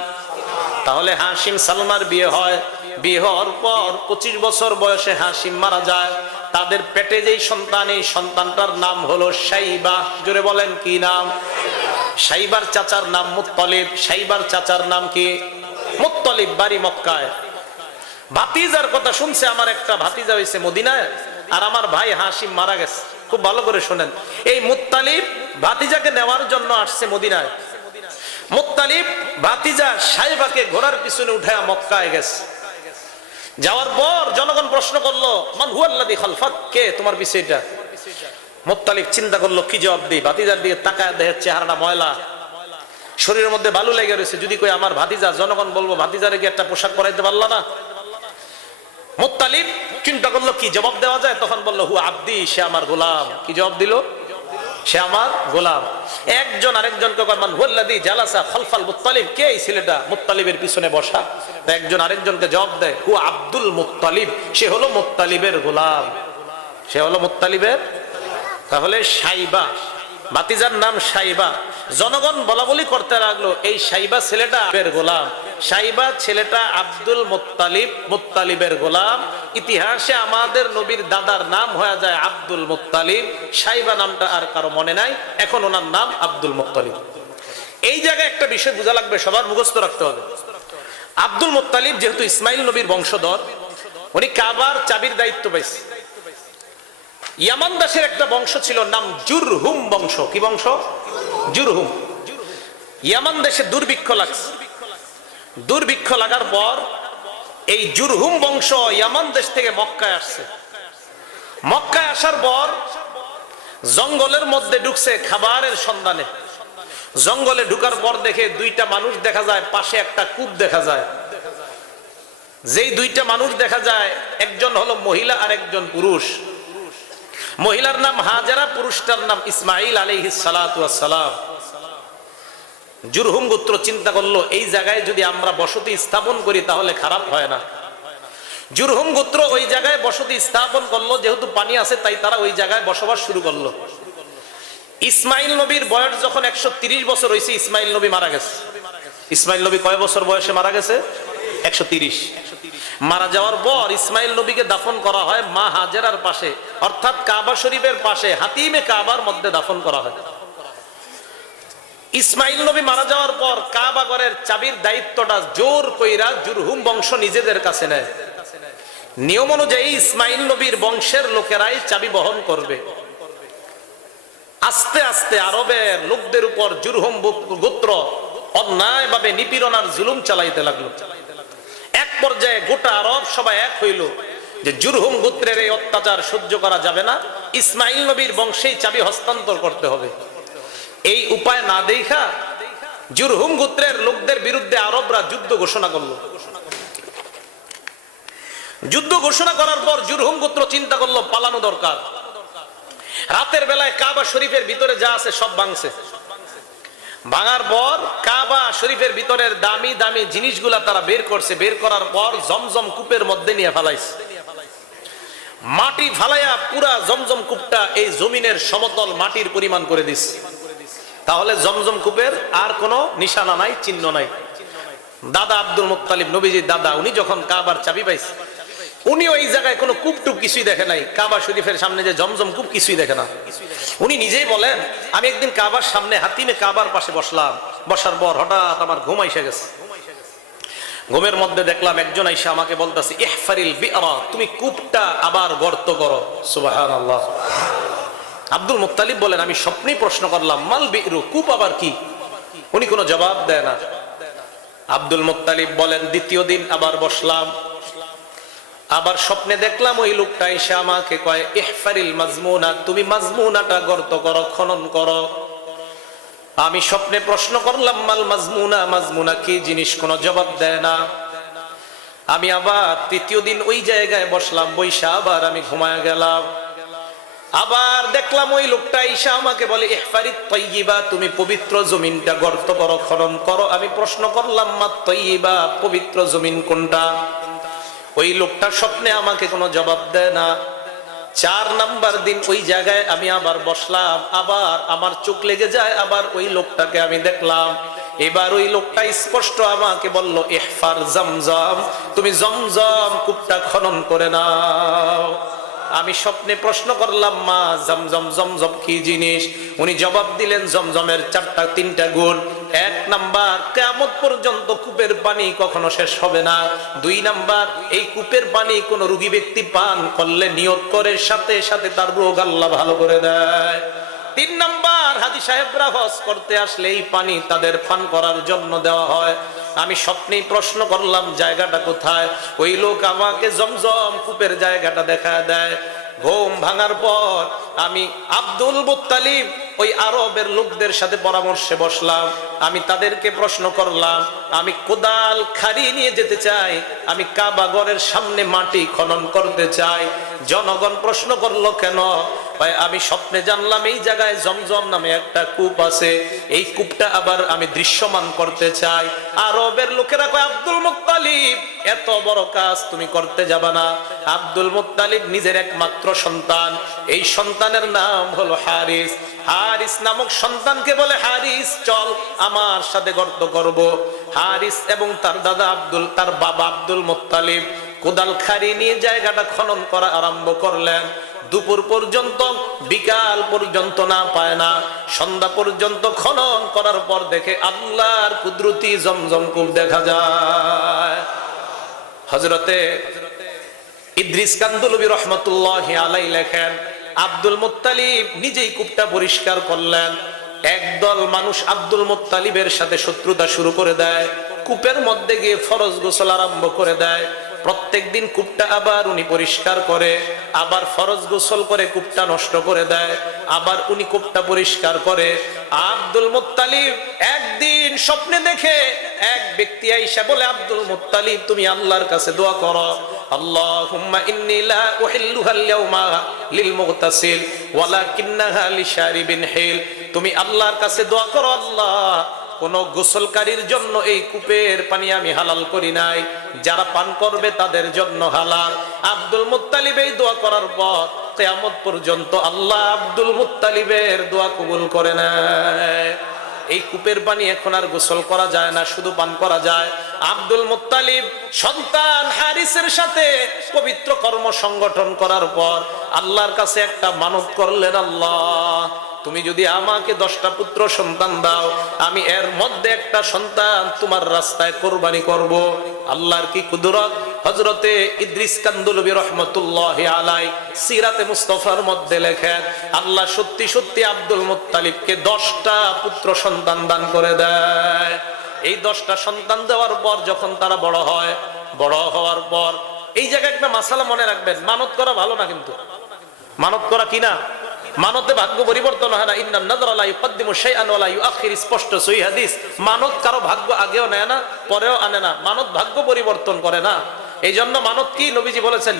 তাহলে হাশিম সালমার বিয়ে হয়। বিয়ে হওয়ার পর 25 বছর বয়সে হাশিম মারা যায়। তাদের পেটে যেই সন্তান, এই সন্তানটার নাম হলো শাইবা। জোরে বলেন কি নাম? শাইবার চাচার নাম মুত্তালিব। শাইবার চাচার নাম কি? মুত্তালিব, বাড়ি মক্কায়। ভাতিজার কথা শুনছে, আমার একটা ভাতিজা হয়েছে মদিনায়, আর আমার ভাই হাশিম মারা গেছে। খুব ভালো করে শোনেন, এই মুত্তালিব ভাতিজাকে নেওয়ার জন্য আসছে মদিনায়। মুত্তালিব ভাতিজা শাইবাকে ঘোড়ার পিছনে উঠায় মক্কায় গেছে। যাওয়ার পর জনগণ প্রশ্ন করলো, মান হুয়াল্লাযী খালফাক, কে তোমার পিছে এটা? মুত্তালিব চিন্তা করলো কি জবাব দিই। ভাতিজার দিকে তাকায় দেখে চেহারাটা ময়লা, শরীরের মধ্যে বালু লেগে রয়েছে। যদি কই আমার ভাতিজা, জনগণ বলবো ভাতিজারে কি একটা পোশাক পরাইতে পারলা না? মুত্তালিব চিন্তা করলো কি জবাব দেওয়া যায়, তখন বললো হু আব্দি, সে আমার গোলাম। কি জবাব দিল? সে আমার গোলাম। একজন আরেকজনকে কয়, মান হুয়াল্লাযী জালাসা খালফাল মুত্তালিব, কে এই ছেলেটা মুত্তালিবের পিছনে বসা? একজন আরেকজনকে জবাব দেয়, হু আব্দুল মুত্তালিব, সে হলো মুত্তালিবের গোলাম, সে হলো মুত্তালিবের। তাহলে শাইবা, ভাতিজার নাম শাইবা। জনগণ বলা বলি করতে লাগলো, এই শাইবা ছেলেটা এর গোলাম, শাইবা ছেলেটা আব্দুল মুত্তালিব, মুত্তালিবের গোলাম। ইতিহাসে আমাদের নবীর দাদার নাম হয়ে যায় আব্দুল মুত্তালিব। শাইবা নামটা আর কারো মনে নাই, এখন ওনার নাম আব্দুল মুত্তালিব। এই জায়গায় একটা বিষয় বোঝা লাগবে, সবার মুখস্থ রাখতে হবে। আব্দুল মুত্তালিব যেহেতু ইসমাইল নবীর বংশধর, উনি কাবার চাবির দায়িত্ব পাইছে। ইয়ামান দাসের একটা বংশ ছিল, নাম জুরহুম বংশ। কি বংশ? জুরহুম। ইয়ামান দেশে দুর্ভিক্ষ লাগছে। দুর্ভিক্ষ লাগার পর এই জুরহুম বংশ ইয়ামান দেশ থেকে মক্কায় আসছে। মক্কায় আসার পর জঙ্গলের মধ্যে ঢুকছে খাবারের সন্ধানে। জঙ্গলে ঢুকার পর দেখে 2টা মানুষ দেখা যায়, পাশে একটা কূপ দেখা যায়। যেই 2টা মানুষ দেখা যায়, একজন হলো মহিলা আর একজন পুরুষ। মহিলার নাম হাজারা, পুরুষটার নাম ইসমাইল আলাইহিস সালাতু ওয়াস সালাম। জুরহুম গোত্র চিন্তা করলো, এই জায়গায় যদি আমরা বসতি স্থাপন করি তাহলে খারাপ হয় না। জুরহুম গোত্র ওই জায়গায় বসতি স্থাপন করলো, যেহেতু পানি আছে তাই তারা ওই জায়গায় বসবাস শুরু করলো। ইসমাইল নবীর বয়স যখন 130 বছর হয়েছে, ইসমাইল নবী মারা গেছে। ইসমাইল নবী কয় বছর বয়সে মারা গেছে? 130। মারা যাওয়ার পর ইসমাইল নবীকে দাফন করা হয় মা হাজেরার পাশে, অর্থাৎ কাবা শরীফের পাশে, হাতিমে কাবার মধ্যে দাফন করা হয়। ইসমাইল নবী মারা যাওয়ার পর কাবা ঘরের চাবির দায়িত্বটা জোর কইরা জুরহুম বংশ নিজেদের কাছে নেয়। নিয়ম অনুযায়ী ইসমাইল নবীর বংশের লোকেরাই চাবি বহন করবে। আস্তে আস্তে আরবের লোকদের উপর জুরহুম গোত্র অন্যায়ভাবে নিপীড়ন আর জুলুম চালাইতে লাগলো। এক পর্যায়ে গোটা আরব সবাই এক হইল যে জুরহুম গোত্রের এই অত্যাচার সহ্য করা যাবে না, ইসমাইল নবীর বংশেই চাবি হস্তান্তর করতে হবে। এই উপায় না দেখা জুরহুম গোত্রের লোকদের বিরুদ্ধে আরবরা যুদ্ধ ঘোষণা করলো। যুদ্ধ ঘোষণা করার পর জুরহুম গোত্র চিন্তা করলো পালানো দরকার। রাতের বেলায় কাবা শরীফের ভিতরে যা আছে সব ভাঙছে। ভাঙার পর কাবা শরীফের ভিতরের দামি দামি জিনিসগুলা তারা বের করছে। বের করার পর জমজম কূপের মধ্যে নিয়ে ফেলাইছে। মাটি ফালাইয়া পুরা জমজম কূপটা এই জমিনের সমতল মাটির পরিমাণ করে দিচ্ছে। তাহলে জমজম কূপের আর কোনো নিশানা নাই, চিহ্ন নাই। দাদা আব্দুল মুত্তালিব, নবীজির দাদা, উনি যখন কাবার চাবি পাইছে, উনি ওই জায়গায় কোনো কূপ টুপ কিছুই দেখে নাই। কাবা শরীফের সামনে যে জমজম কূপ কিছুই দেখে না। উনি নিজেই বলেন, আমি একদিন কাবার সামনে হাতিমে কাবার পাশে বসলাম। বসার পর হঠাৎ আমার ঘুম আইসা গেছে। ঘুমের মধ্যে দেখলাম একজন আইসা আমাকে বলতেছে, ইহফারিল বিআরা, তুমি কূপটা আবার গর্ত করো। সুবহানাল্লাহ। আব্দুল মুত্তালিব বলেন, আমি স্বপ্নেই প্রশ্ন করলাম, মাল বিরু, কূপ আবার কি? উনি কোনো জবাব দেয় না। আব্দুল মুত্তালিব বলেন, দ্বিতীয় দিন আবার বসলাম, আবার স্বপ্নে দেখলাম ওই লোকটা এসে আমাকে কয়, ইহফারিল মাজমুনা, তুমি মাজমুনাটা গর্ত করো, খনন করো। আমি স্বপ্নে প্রশ্ন করলাম, মাল মাজমুনা, মাজমুনা কি জিনিস? কোনো জবাব দেয় না। আমি আবার তৃতীয় দিন ওই জায়গায় বসলাম, বৈশা আবার আমি ঘুমায় গেলাম। আবার দেখলাম ওই লোকটা ঈশা আমাকে বলে, ইহফারিত তাইয়্যিবা, তুমি পবিত্র জমিনটা গর্ত করো, খনন করো। আমি প্রশ্ন করলাম, মাত তাইয়্যিবা, পবিত্র জমিন কোনটা? ওই লোকটা স্বপ্নে আমাকে কোনো জবাব দেয় না। 4 নাম্বার দিন ওই জায়গায় আমি আবার বসলাম, আবার আমার চোখ লেগে যায়, আবার ওই লোকটাকে আমি দেখলাম। এবার ওই লোকটা স্পষ্ট আমাকে বলল, ইহফার জমজম, তুমি জমজম কূপটা খনন করে নাও। আমি স্বপ্নে প্রশ্ন করলাম, মা জমজম, জমজম কি জিনিস? উনি জবাব দিলেন, জমজমের 3টা গুণ। 1 নাম্বার, কিয়ামত পর্যন্ত কূপের পানি কখনো শেষ হবে না। 2 নাম্বার, এই কূপের পানি কোন রোগী ব্যক্তি পান করলে নিয়ত করে সাথে সাথে তার রোগ আল্লাহ ভালো করে দেয়। 3 নাম্বার, হাজী সাহেবরা হজ করতে আসলে এই পানি তাদের পান করার জন্য দেওয়া হয়। আমি স্বপ্নেই প্রশ্ন করলাম, জায়গাটা কোথায়? ওই লোক আমাকে জমজম কূপের জায়গাটা দেখা দেয়। ঘুম ভাঙার পর আমি আব্দুল মুত্তালিব ওই আরবের লোকদের সাথে পরামর্শে বসলাম। আমি তাদেরকে প্রশ্ন করলাম, আমি কোদাল খাড়ি নিয়ে যেতে চাই, আমি কাবা ঘরের সামনে মাটি খনন করতে চাই। জনগণ প্রশ্ন করলো, কেন? আমি স্বপ্নে জানলাম এই জায়গায় জমজম নামে একটা কূপ আছে, এই কূপটা আবার আমি দৃশ্যমান করতে চাই। আরবের লোকেরা কয়, আব্দুল মুত্তালিব, এত বড় কাজ তুমি করতে যাবা না। আব্দুল মুত্তালিব নিজের একমাত্র সন্তান, এই সন্তানের নাম হলো হারিস। হারিস নামক সন্তানকে বলে, হারিস চল আমার সাথে গর্ত করব। হারিস এবং তার দাদা আব্দুল, তার বাবা আব্দুল মুত্তালিব কোদাল খাড়ি নিয়ে জায়গাটা খনন করা আরম্ভ করলেন। দুপুর পর্যন্ত, বিকাল পর্যন্ত না পায় না, সন্ধ্যা পর্যন্ত খনন করার পর দেখে আল্লাহর কুদরতি জমজম কূপ দেখা যায়। হযরতে ইদ্রিস কান্দুলবী রহমাতুল্লাহি আলাইহি লেখেন, আব্দুল মুত্তালিব নিজেই কূপটা পরিষ্কার করলেন। একদল মানুষ আব্দুল মুত্তালিবের সাথে শত্রুতা শুরু করে দেয়, কূপের মধ্যে গিয়ে ফরজ গোসল আরম্ভ করে দেয়। প্রত্যেকদিন কূপটা আবার উনি পরিষ্কার করে, আবার ফরজ গোসল করে কূপটা নষ্ট করে দেয়, আবার উনি কূপটা পরিষ্কার করে। আব্দুল মুত্তালিব একদিন স্বপ্নে দেখে এক ব্যক্তি আইসা বলে, আব্দুল মুত্তালিব তুমি আল্লাহর কাছে দোয়া করো, আল্লাহুম্মা ইন্নী লা উহিল্লুহাল ইয়াওমা লিল মুগতাসিল ওয়ালাকিন্নাহা লিশারিবিন হিল। তুমি আল্লাহর কাছে দোয়া করো, আল্লাহ কোন গোসলকারীর জন্য এই কূপের পানি আমি হালাল করি নাই, যারা পান করবে তাদের জন্য হালাল। আব্দুল মুত্তালিব এই দোয়া করার পর কিয়ামত পর্যন্ত আল্লাহ আব্দুল মুত্তালিবের দোয়া কবুল করে নেয়। এই কূপের পানি এখন আর গোসল করা যায় না, শুধু পান করা যায়। আব্দুল মুত্তালিব সন্তান হারিসের সাথে পবিত্র কর্ম সংগঠন করার পর আল্লাহর কাছে একটা মানত করলেন, আল্লাহ তুমি যদি আমাকে 10টা পুত্র সন্তান দাও, আমি এর মধ্যে একটা সন্তান তোমার রাস্তায় কোরবানি করব। আল্লাহর কি কুদরত! হযরতে ইদ্রিস কান্দুলবী রাহমাতুল্লাহি আলাইহি সিরাতে মুস্তাফার মধ্যে লেখেন, আল্লাহ সত্যি সত্যি আব্দুল মুত্তালিবকে 10টা পুত্র সন্তান দান করে দেয়। এই 10টা সন্তান দেওয়ার পর যখন তারা বড় হয়, বড় হওয়ার পর এই জায়গায় একটা মাসালা মনে রাখবেন, মানত করা ভালো না, কিন্তু মানত করা কি না, মানতে ভাগ্য পরিবর্তন হয় না। ইন্নান নাযরা লা ইউকদ্দিমু শাইআন ওয়া লা ইউআখির, স্পষ্ট সহিহ হাদিস। মানত কারো ভাগ্য আগেও নেয় না, পরেও আনে না। মানত ভাগ্য পরিবর্তন করে না। এই জন্য মানত কি নবীজি বলেছেন,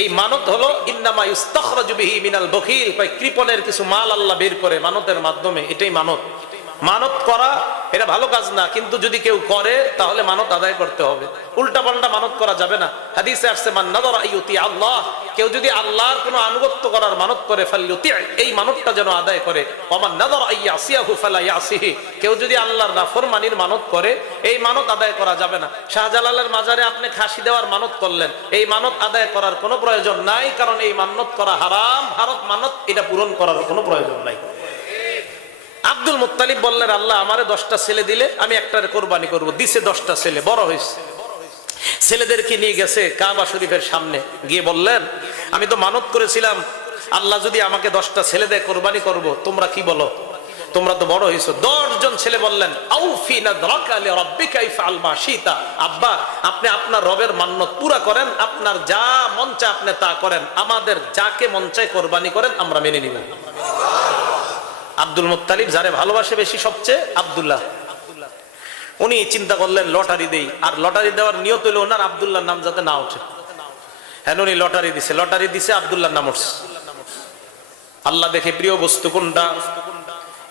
এই মানত হলো ইন্নামা ইস্তাখরাজু বিহি মিনাল বখিল, কৃপণের কিছু মাল আল্লাহ বের করে মানতের মাধ্যমে, এটাই মানত। মানত করা এটা ভালো কাজ না, কিন্তু যদি কেউ করে তাহলে মানত আদায় করতে হবে। উল্টা পাল্টা মানত করা যাবে না। হাদিসে আসছে মান নাযারা আইয়ুতি আল্লাহ, কেউ যদি আল্লাহর কোনো আনুগত্য করার মানত করে ফালইউতি, এই মানতটা যেন আদায় করে। ওমান নাযারা আইয়াসিয়াহু ফালা ইয়াসিহি, কেউ যদি আল্লাহর নাফরমানির মানত করে এই মানত আদায় করা যাবে না। শাহজালালের মাজারে আপনি খাসি দেওয়ার মানত করলেন, এই মানত আদায় করার কোনো প্রয়োজন নাই, কারণ এই মানত করা হারাম। হারাম মানত এটা পূরণ করার কোনো প্রয়োজন নাই। আব্দুল মুত্তালিব বললেন, আল্লাহ আমারে 10টা ছেলে দিলে আমি একটারে কোরবানি করব। দিছে 10টা ছেলে, বড় হয়েছে। ছেলেদেরকে নিয়ে গেছে কাবা শরীফের সামনে, গিয়ে বললেন, আমি তো মানত করেছিলাম আল্লাহ যদি আমাকে 10টা ছেলে দেয় কোরবানি করব, তোমরা কি বলো? তোমরা তো বড় হয়েছো। 10 জন ছেলে বললেন, আউফি নাযরাকা লিরাব্বিকা ইফআল মা শিতা, আব্বা আপনি আপনার রবের মান্যত পুরা করেন, আপনার যা মন চায় আপনি তা করেন, আমাদের যাকে মন চায় কোরবানি করেন, আমরা মেনে নিব। আব্দুল মুত্তালিব যারে ভালোবাসে বেশি সবচেয়ে, আব্দুল্লাহ, উনি চিন্তা করলেন লটারি দেই। আর লটারি দেওয়ার নিয়ত হইল ওনার আব্দুল্লাহর নাম যাতে না ওঠে। হ্যাঁ, উনি লটারি দিছে, আব্দুল্লাহর নাম উঠছে। আল্লাহ দেখে প্রিয় বস্তু কোনটা?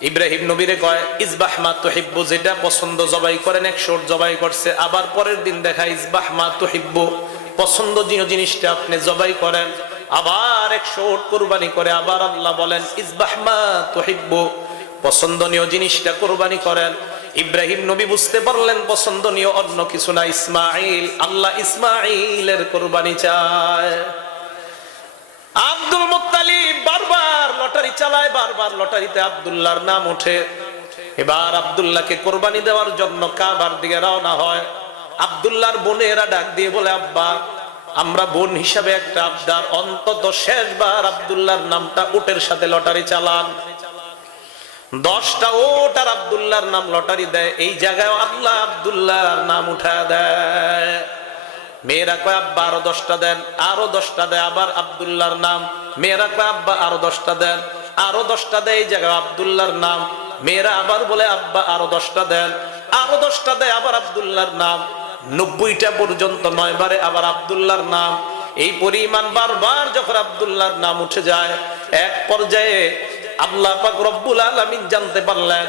ইব্রাহিম নবীরে কয় ইজবাহ মা তুহিব্বু, যেটা পছন্দ জবাই করেন। 100 জবাই করছে। আবার পরের দিন দেখা ইজবাহ মা তুহিব্বু, পছন্দনীয় জিনিসটা আপনি জবাই করেন। আবার 100 কুরবানি করে। আবার আল্লাহ বলেন ইজবাহ মা তুহিব্বু, পছন্দনীয় জিনিসটা কুরবানি করেন। ইব্রাহিম নবী বুঝতে পারলেন পছন্দনীয় অন্য কিছু না, ইসমাইল। আল্লাহ ইসমাইলের কুরবানি চায়। আব্দুল মুত্তালিব বারবার লটারি চালায়, বারবার লটারিতে আব্দুল্লাহর নাম ওঠে। এবার আব্দুল্লাহকে কোরবানি দেওয়ার জন্য কাবার দিকে রওনা হয়। আব্দুল্লাহর বোনেরা ডাক দিয়ে বলে, আব্বা আমরা বোন হিসাবে একটা আবদার, অন্তত শেষবার আব্দুল্লাহর নামটা উটের সাথে লটারি চালান। 10টা উট আর আব্দুল্লাহর নাম লটারি দেয়। এই জায়গায় আল্লাহ আব্দুল্লাহর নাম উঠা দেয়। মেয়েরা কয় আব্বা আরো 10টা দেন, আরো 10টা দেয়, আবার আব্দুল্লাহর নাম। মেয়েরা কয় আব্বা আরো 10টা দেন, আরো 10টা দেয়, এই জায়গায় আব্দুল্লাহর নাম। মেয়েরা আবার বলে আব্বা আরো 10টা দেন, আরো 10টা দেয়, আবার আব্দুল্লাহর নাম। 90টা পর্যন্ত 9 বারে আবার আব্দুল্লাহর নাম। এই পরিমাণ বারবার যখন আব্দুল্লাহর নাম উঠে যায়, এক পর্যায়ে আল্লাহ পাক রব্বুল আলামিন জানতে পারলেন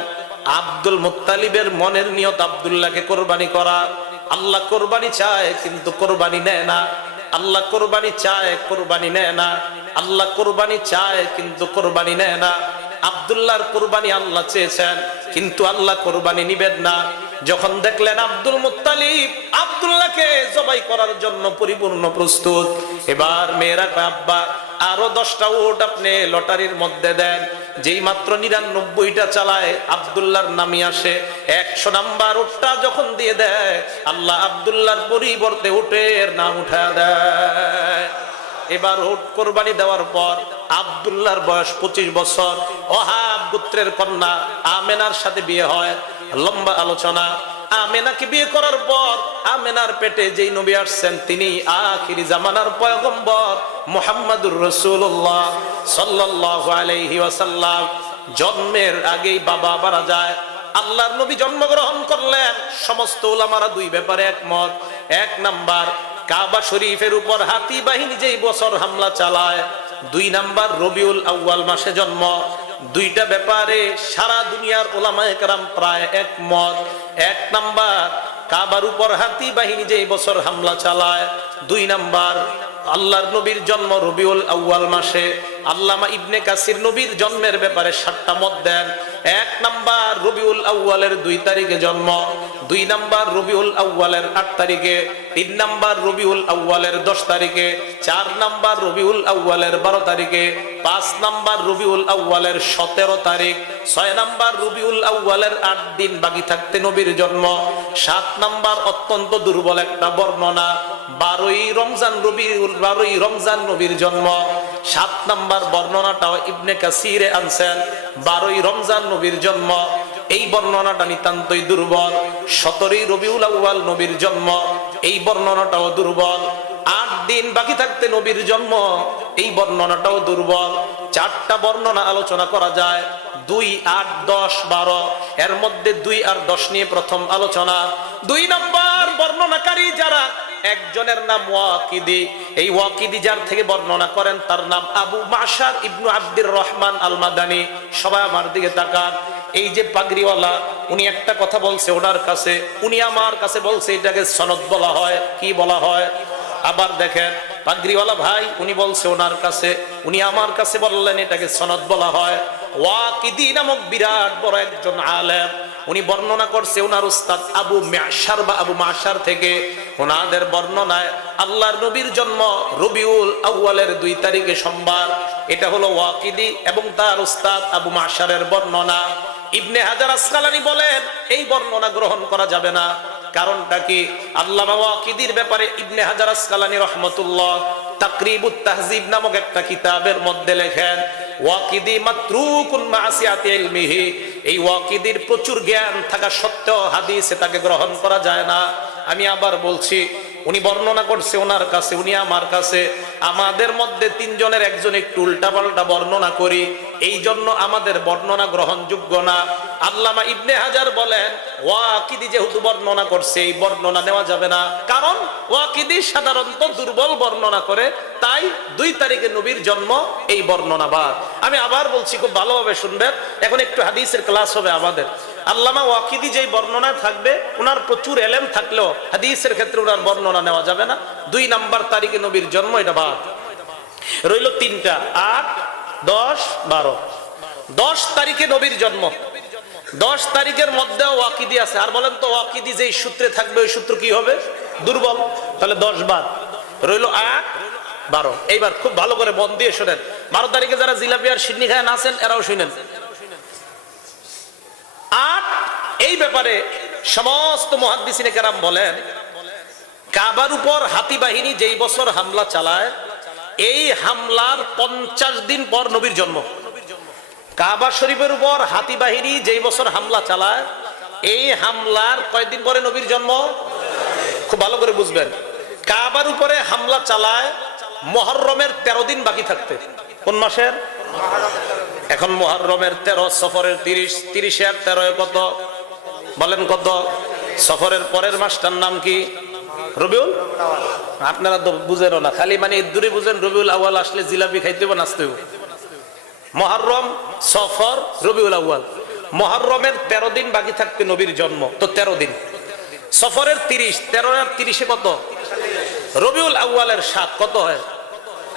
আব্দুল মুত্তালিবের মনের নিয়ত আব্দুল্লাহকে কোরবানি করা। আল্লাহ কোরবানি চায় কিন্তু কোরবানি নেয় না। আল্লাহ কোরবানি চায়, কোরবানি নেয় না। আল্লাহ কোরবানি চায় কিন্তু কোরবানি নেয় না। আব্দুল্লাহর কোরবানি আল্লাহ চেয়েছেন, কিন্তু আল্লাহ কোরবানি নিবেন না। যখন দেখলেন আব্দুল মুত্তালিব আব্দুল্লাহকে জবাই করার জন্য পরিপূর্ণ প্রস্তুত, এবার মেয়েরা কয় আব্বা আরো 10টা উট আপনি লটারির মধ্যে দেন। যেই মাত্র 99টা চালায় আব্দুল্লাহর নামই আসে। 100 নাম্বার উটটা যখন দিয়ে দেয়, আল্লাহ আব্দুল্লাহর পরিবর্তে উটের নাম উঠা দেয়। এবার উট কোরবানি দেওয়ার পর আব্দুল্লাহর বয়স 25 বছর। ওহাব গোত্রের কন্যা আমেনার সাথে বিয়ে হয়। লম্বা আলোচনা। আমেনাকে বিয়ে করার পর আমেনার পেটে যেই নবী আসছেন তিনি আখিরি জামানার পয়গম্বর মুহাম্মাদুর রাসূলুল্লাহ সাল্লাল্লাহু আলাইহি ওয়াসাল্লাম। জন্মের আগেই বাবা মারা যায়। আল্লাহর নবী জন্মগ্রহণ করলেন। সমস্ত উলামারা দুই ব্যাপারে একমত। 1 নাম্বার, কাবা শরীফের উপর হাতি বাহিনী যেই বছর হামলা চালায়। 2 নাম্বার, রবিউল আউয়াল মাসে জন্ম। 2টা ব্যাপারে সারা দুনিয়ার উলামায়ে কেরাম প্রায় একমত। 1 নাম্বার, কাবার উপর হাতি বাহিনী যেই বছর হামলা চালায়। 2 নাম্বার, আল্লাহর নবীর জন্ম রবিউল আউয়াল মাসে। আল্লামা ইবনে কাসির নবীর জন্মের ব্যাপারে 7টা মত দেন। 1 নাম্বার, রবিউল আউয়ালের 2 তারিখে জন্ম। 2 নাম্বার রবিউল আউয়ালের 8 তারিখে, 3 নাম্বার রবিউল আউয়ালের 10 তারিখে, 4 নাম্বার রবিউল আউয়ালের 12 তারিখে, 5 নাম্বার রবিউল আউয়ালের 17 তারিখ, 6 নাম্বার রবিউল আউয়ালের 8 দিন বাকি থাকতে নবীর জন্ম, 7 নাম্বার অত্যন্ত দুর্বল একটা বর্ণনা 12ই রমজান নবীর জন্ম। 7 নাম্বার বর্ণনাটাও ইবনে কাসিরে আনছেন, 12ই রমজান নবীর জন্ম। এই বর্ণনাটা নিতান্তই দুর্বল। 17ই রবিউল আউয়াল নবীর জন্ম, এই বর্ণনাটাও দুর্বল। 8 দিন বাকি থাকতে নবীর জন্ম, এই বর্ণনাটাও দুর্বল। 4টা বর্ণনা আলোচনা করা যায়, 2, 8, 10, 12। এর মধ্যে 2 আর 10 নিয়ে প্রথম আলোচনা। 2 নাম্বার বর্ণনাকারী যারা, একজনের নাম ওয়াকিদি। এই ওয়াকিদি যার থেকে বর্ণনা করেন তার নাম আবু মাশার ইবনু আব্দুর রহমান আল মাদানী। সবাই আমার দিকে তাকান। এই যে পাগড়িওয়ালা, উনি একটা কথা বলছে ওনার কাছে, উনি আমার কাছে বলছে এটাকে সনদ বলা হয়। কি বলা হয়? আবার দেখেন, পাগড়িওয়ালা ভাই উনি বলছে ওনার কাছে, উনি আমার কাছে বললেন এটাকে সনদ বলা হয়। ওয়াকিদি নামক বিরাট বড় একজন আলেম, উনি বর্ণনা করছে ওনার উস্তাদ আবু মাশার বা আবু মাশার থেকে। ওনাদের বর্ণনায় আল্লাহর নবীর জন্ম রবিউল আউয়ালের 2 তারিখে সোমবার। এটা হলো ওয়াকিদি এবং তার উস্তাদ আবু মাশারের বর্ণনা। ইবনে হাজার আসকালানী বলেন এই বর্ণনা গ্রহণ করা যাবে না। কারণটা কি? আল্লামা ওয়াকিদির ব্যাপারে ইবনে হাজার আসকালানী রহমাতুল্লাহ তাকরিবুত তাহজিব নামক একটা কিতাবের মধ্যে লেখেন, ওয়াকিদি মাতরুকুন মাসিয়াতি ইলমিহি। এই ওয়াকিদির প্রচুর জ্ঞান থাকা সত্ত্বেও হাদিসে তাকে গ্রহণ করা যায় না। আমি আবার বলছি, উনি বর্ণনা করছে ওনার কাছে, উনি আমার কাছে। আমাদের মধ্যে 3 জনের একজন একটু উল্টাপাল্টা বর্ণনা করি, এই জন্য আমাদের বর্ণনা গ্রহণযোগ্য না। আল্লামা ইবনে হাজার বলেন ওয়াকিদি যেহেতু বর্ণনা করছে, এই বর্ণনা নেওয়া যাবে না। কারণ ওয়াকিদি সাধারণত দুর্বল বর্ণনা করে, তাই 2 তারিখে নবীর জন্ম এই বর্ণনা বাদ। আমি আবার বলছি, খুব ভালোভাবে শুনবেন, এখন একটু হাদিসের ক্লাস হবে আমাদের। আল্লামা ওয়াকিদি যেই বর্ণনা থাকবে, ওনার প্রচুর এলেম থাকলেও হাদিসের ক্ষেত্রে ওনার বর্ণনা নেওয়া যাবে না। 2 নাম্বার তারিখে নবীর জন্ম, এটা বাদ রইল। 3টা 8, 10, 12। 10 তারিখে নবীর জন্ম, 10 তারিখের মধ্যে ওয়াকিদি আছে। আর বলেন তো, ওয়াকিদি যেই সূত্রে থাকবে ওই সূত্র কি হবে? দুর্বল। তাহলে 10 বাদ রইল 8, 12। এইবার খুব ভালো করে মন দিয়ে শোনেন। 12 তারিখে যারা জিলাপি আর সিন্নি খায় নাচেন, এরাও শুনেন। 8 এই ব্যাপারে সমস্ত মুহাদ্দিসিনে কেরাম বলেন, কাবার উপর হাতি বাহিনী যেই বছর হামলা চালায়, এই হামলার 50 দিন পর নবীর জন্ম। কাবা শরীফের উপর হাতি বাহিনী যেই বছর হামলা চালায়, এই হামলার কয়েকদিন পরে নবীর জন্ম। খুব ভালো করে বুঝবেন, কাবার উপরে হামলা চালায় মুহররমের 13 দিন বাকি থাকতে। কোন মাসের? এখন মুহররমের 13, সফরের 30, 30 আর 13 কত? বলেন কত? সফরের পরের মাসটার নাম কি? রবিউল। আপনারা তো বুঝেনও না, খালি মানে দূরে বুঝেন। রবিউল আউয়াল আসলে জিলাপি খাইতে হবে, নাচতে হবে। মুহররম, সফর, রবিউল আউয়াল। মুহররমের 13 দিন বাকি থাকতে নবীর জন্ম, তো 13 দিন। সফরের 30, 13 আর 30 কত? রবিউল আউয়ালের 7 কত হয়?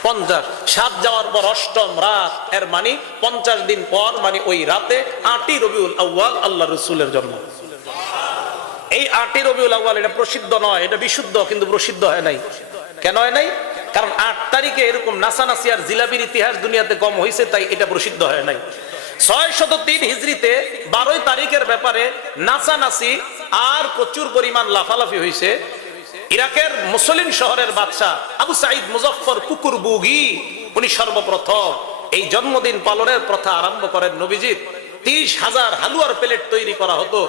50। 7 যাওয়ার পর 8ম রাত, এর মানে 50 দিন পর, মানে ওই রাতে 8ই রবিউল আউয়াল আল্লাহ রাসূলের জন্ম। এই 8ই রবিউল আউয়াল, এটা প্রসিদ্ধ নয়, এটা বিশুদ্ধ, কিন্তু প্রসিদ্ধ হয় নাই। কেন হয় নাই? কারণ 8 তারিখে এরকম নাচানাচি আর জিলাপির ইতিহাস দুনিয়াতে কম হয়েছে, তাই এটা প্রসিদ্ধ হয় নাই। 603 হিজরিতে 12 তারিখের ব্যাপারে নাচানাচি আর প্রচুর পরিমাণ লাফালাফি হয়েছে। ইরাকের মুসলিম শহরের বাদশা আবু সাঈদ মুজফফর কুকুরবুগি, উনি সর্বপ্রথম এই জন্মদিন পালনের প্রথা আরম্ভ করেন নবীজির। 30,000 হালুয়ার প্লেট তৈরি করা হতো,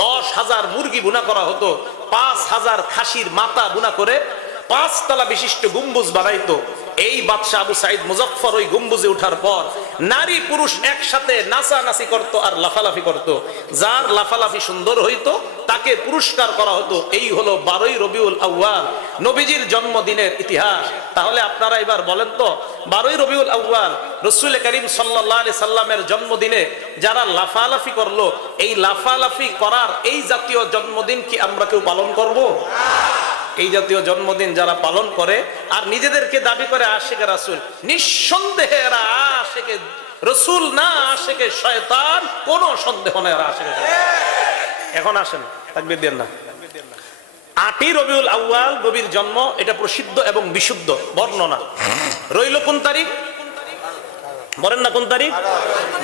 10,000 মুরগি বুনা করা হতো, 5,000 খাসির মাথা বুনা করে 5 তলা বিশিষ্ট গম্বুজ বানাইতো। এই বাদশা আবু সাঈদ মুজফফর ওই গম্বুজে ওঠার পর নারী পুরুষ একসাথে নাচানাচি করত আর লাফালাফি করত। যার লাফালাফি সুন্দর হইতো তাকে পুরস্কার করা হতো। এই হলো 12ই রবিউল আউয়াল, নবীজির জন্মদিনের ইতিহাস। তাহলে আপনারা এবার বলেন তো, 12ই রবিউল আউয়াল রাসূল করিম সাল্লাল্লাহু আলাইহি সাল্লামের জন্মদিনে যারা লাফালাফি করলো, এই লাফালাফি করার এই জাতীয় জন্মদিন কি আমরা কেউ পালন করব? এই জাতীয় জন্মদিন যারা পালন করে আর নিজেদেরকে দাবি করে আশিকে রাসূল, নিঃসন্দেহে এরা আশিকে রাসূল না, আশিকে শয়তান, কোনো সন্দেহ নেই এরা আশিকে। এখন আসেন, তাকবীর দেন না। 8ই রবিউল আউয়াল নবীর জন্ম, এটা প্রসিদ্ধ এবং বিশুদ্ধ বর্ণনা। রইল কোন তারিখ বলেন না, কোন তারিখ?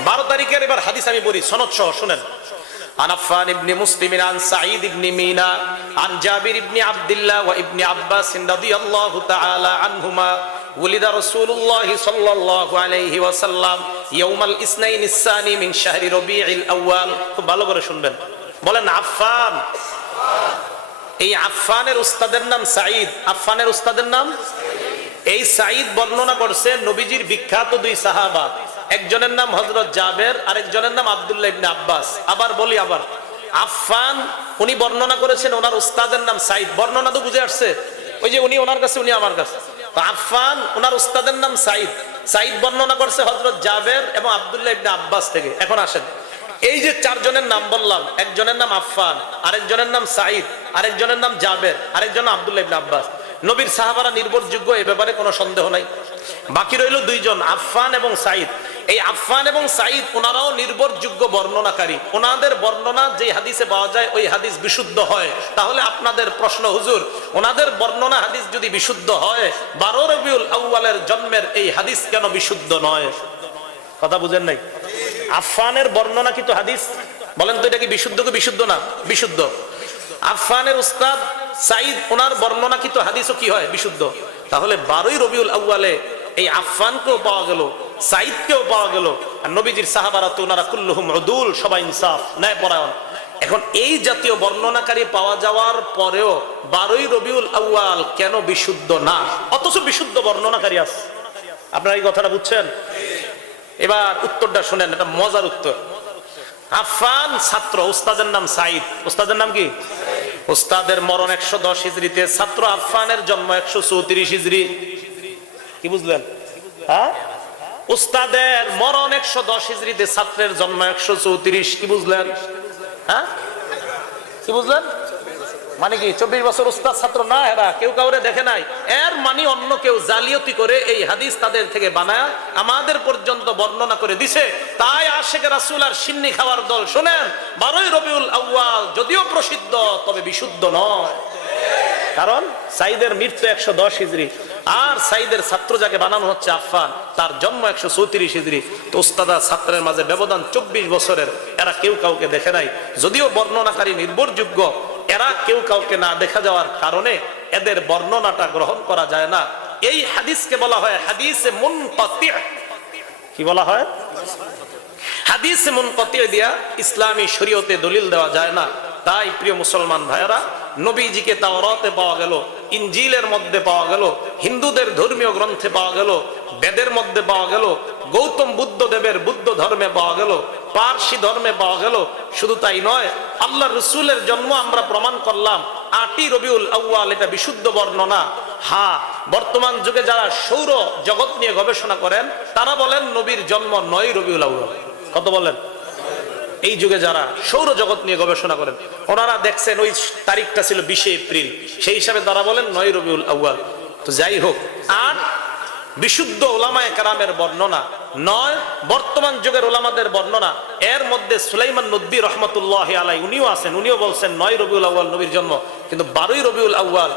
12 তারিখের এবার হাদিস আমি বলি সনদ সহ শুনেন। عن عفان بن مسلم عن سعيد بن مينا عن جابر بن عبد الله وابن عباس رضي الله تعالى عنهما ولد رسول الله صلى الله عليه وسلم يوم الاثنين الثاني من شهر ربيع الاول। খুব ভালো করে শুনবেন, বলেন আফফান। এই আফফানের উস্তাদের নাম সাঈদ। আফফানের উস্তাদের নাম এই সাঈদ বর্ণনা করছে নবীজির বিখ্যাত দুই সাহাবা, একজনের নাম হযরত জাবের, আরেকজনের নাম আব্দুল্লাহ ইবনে আব্বাস। আবার বলি, আবার আফফান উনি বর্ণনা করেছেন, ওনার উস্তাদের নাম সাঈদ। বর্ণনা তো বুঝে আসছে, ওই যে উনি ওনার কাছে, উনি আমার কাছে। তো আফফান ওনার উস্তাদের নাম সাঈদ। সাঈদ বর্ণনা করছে হযরত জাবের এবং আব্দুল্লাহ ইবনে আব্বাস থেকে। এখন আসেন, এই যে চারজনের নাম বললাম, একজনের নাম আফফান, আরেকজনের নাম সাঈদ, আরেকজনের নাম জাবের, আরেকজন আব্দুল্লাহ ইবনে আব্বাস। নবীর সাহাবারা নির্ভরযোগ্য, এ ব্যাপারে কোনো সন্দেহ নাই। বাকি রইল দুইজন, আফফান এবং সাঈদ। এই আফফান এবং সাঈদ ওনারাও নির্ভরযোগ্য বর্ণনাকারী। ওনাদের বর্ণনা যে হাদিসে পাওয়া যায় ওই হাদিস বিশুদ্ধ হয়। তাহলে আপনাদের প্রশ্ন, হুজুর ওনাদের বর্ণনা হাদিস যদি বিশুদ্ধ হয়, 12 রবিউল আউয়ালের জন্মের এই হাদিস কেন বিশুদ্ধ নয়? কথা বুঝেন নাই? আফফানের বর্ণনা কি তো হাদিস? বলেন তো এটা কি বিশুদ্ধ কি বিশুদ্ধ না? বিশুদ্ধ। আফফানের উস্তাদ সাঈদ ওনার বর্ণনা কি তো হাদিসও কি হয়? বিশুদ্ধ। তাহলে 12ই রবিউল আউয়ালে এই আফফানকেও পাওয়া গেল, সাঈদকেও পাওয়া গেল, আর নবীজির সাহাবারা তো ওনারা কুল্লুহুম উদুল, সবাই ইনসাফ, ন্যায়পরায়ণ। এখন এই জাতীয় বর্ণনাকারী পাওয়া যাওয়ার পরেও 12ই রবিউল আউয়াল কেন বিশুদ্ধ না? অথচ বিশুদ্ধ বর্ণনাকারী আছে। আপনারা এই কথাটা বুঝছেন? এবার উত্তরটা শুনেন, এটা মজার উত্তর। আফফান ছাত্র, উস্তাদের নাম সাঈদ। উস্তাদের নাম কি? উস্তাদের মরণ 110 হিজরিতে, ছাত্র আফফানের জন্ম 134 হিজরি। কি বুঝলেন? হ্যাঁ, উস্তাদের মরণ 110 হিজরিতে, ছাত্রের জন্ম 134। কি বুঝলেন? হ্যাঁ, কি বুঝলেন? মানে কি 24 বছর উস্তাদ ছাত্র না, এরা কেউ কাউরে দেখে নাই। এর মানে অন্য কেউ জালিয়াতি করে এই হাদিস তাদের থেকে বানায় আমাদের পর্যন্ত বর্ণনা করে দিছে। তাই আশিকে রাসূল আর সিন্নি খাওয়ার দল, শুনেন, 12ই রবিউল আউয়াল যদিও প্রসিদ্ধ তবে বিশুদ্ধ নয়। কারণ সাঈদের মৃত্যু 110 হিজরি, আর সাঈদের ছাত্র যাকে বানানো হচ্ছে আফফান, তার জন্ম 134 হিজরি। তো উস্তাদা ছাত্রের মাঝে ব্যবধান 24 বছরের। এরা কেউ কাউকে দেখে নাই, যদিও বর্ণনাকারী নির্ভরযোগ্য। এরা কেউ কাউকে না দেখা যাওয়ার কারণে এদের বর্ণনাটা গ্রহণ করা যায় না। এই হাদিসকে বলা হয় হাদিসে মুনকাতি। কি বলা হয়? হাদিসে মুনকাতি দিয়া ইসলামী শরীয়তে দলিল দেওয়া যায় না। তাই প্রিয় মুসলমান ভাইয়েরা, নবীজিকে তাওরাতে পাওয়া গেল, ইনজিলের মধ্যে পাওয়া গেল, হিন্দুদের ধর্মীয় গ্রন্থে পাওয়া গেল, বেদের মধ্যে পাওয়া গেল, গৌতম বুদ্ধ দেবের বুদ্ধ ধর্মে পাওয়া গেল, পারসি ধর্মে পাওয়া গেল। শুধু তাই নয়, আল্লাহ রসুলের জন্ম আমরা প্রমাণ করলাম 8ই রবিউল আউয়াল, এটা বিশুদ্ধ বর্ণনা। হ্যাঁ, বর্তমান যুগে যারা সৌর জগৎ নিয়ে গবেষণা করেন তারা বলেন নবীর জন্ম 9ই রবিউল আউয়াল। কত বলেন? এই যুগে যারা সৌর জগৎ নিয়ে গবেষণা করেন ওনারা দেখছেন ওই তারিখটা ছিল 20 এপ্রিল, সেই হিসাবে তারা বলেন 9ই রবিউল আউয়াল। তো যাই হোক, আর বিশুদ্ধ উলামায়ে কেরামের বর্ণনা নয়, বর্তমান যুগের উলামাদের বর্ণনা। এর মধ্যে সুলাইমান নদভী রহমাতুল্লাহি আলাইহি উনিও আছেন, উনিও বলছেন 9ই রবিউল আউয়াল নবীর জন্ম, কিন্তু 12ই রবিউল আউয়াল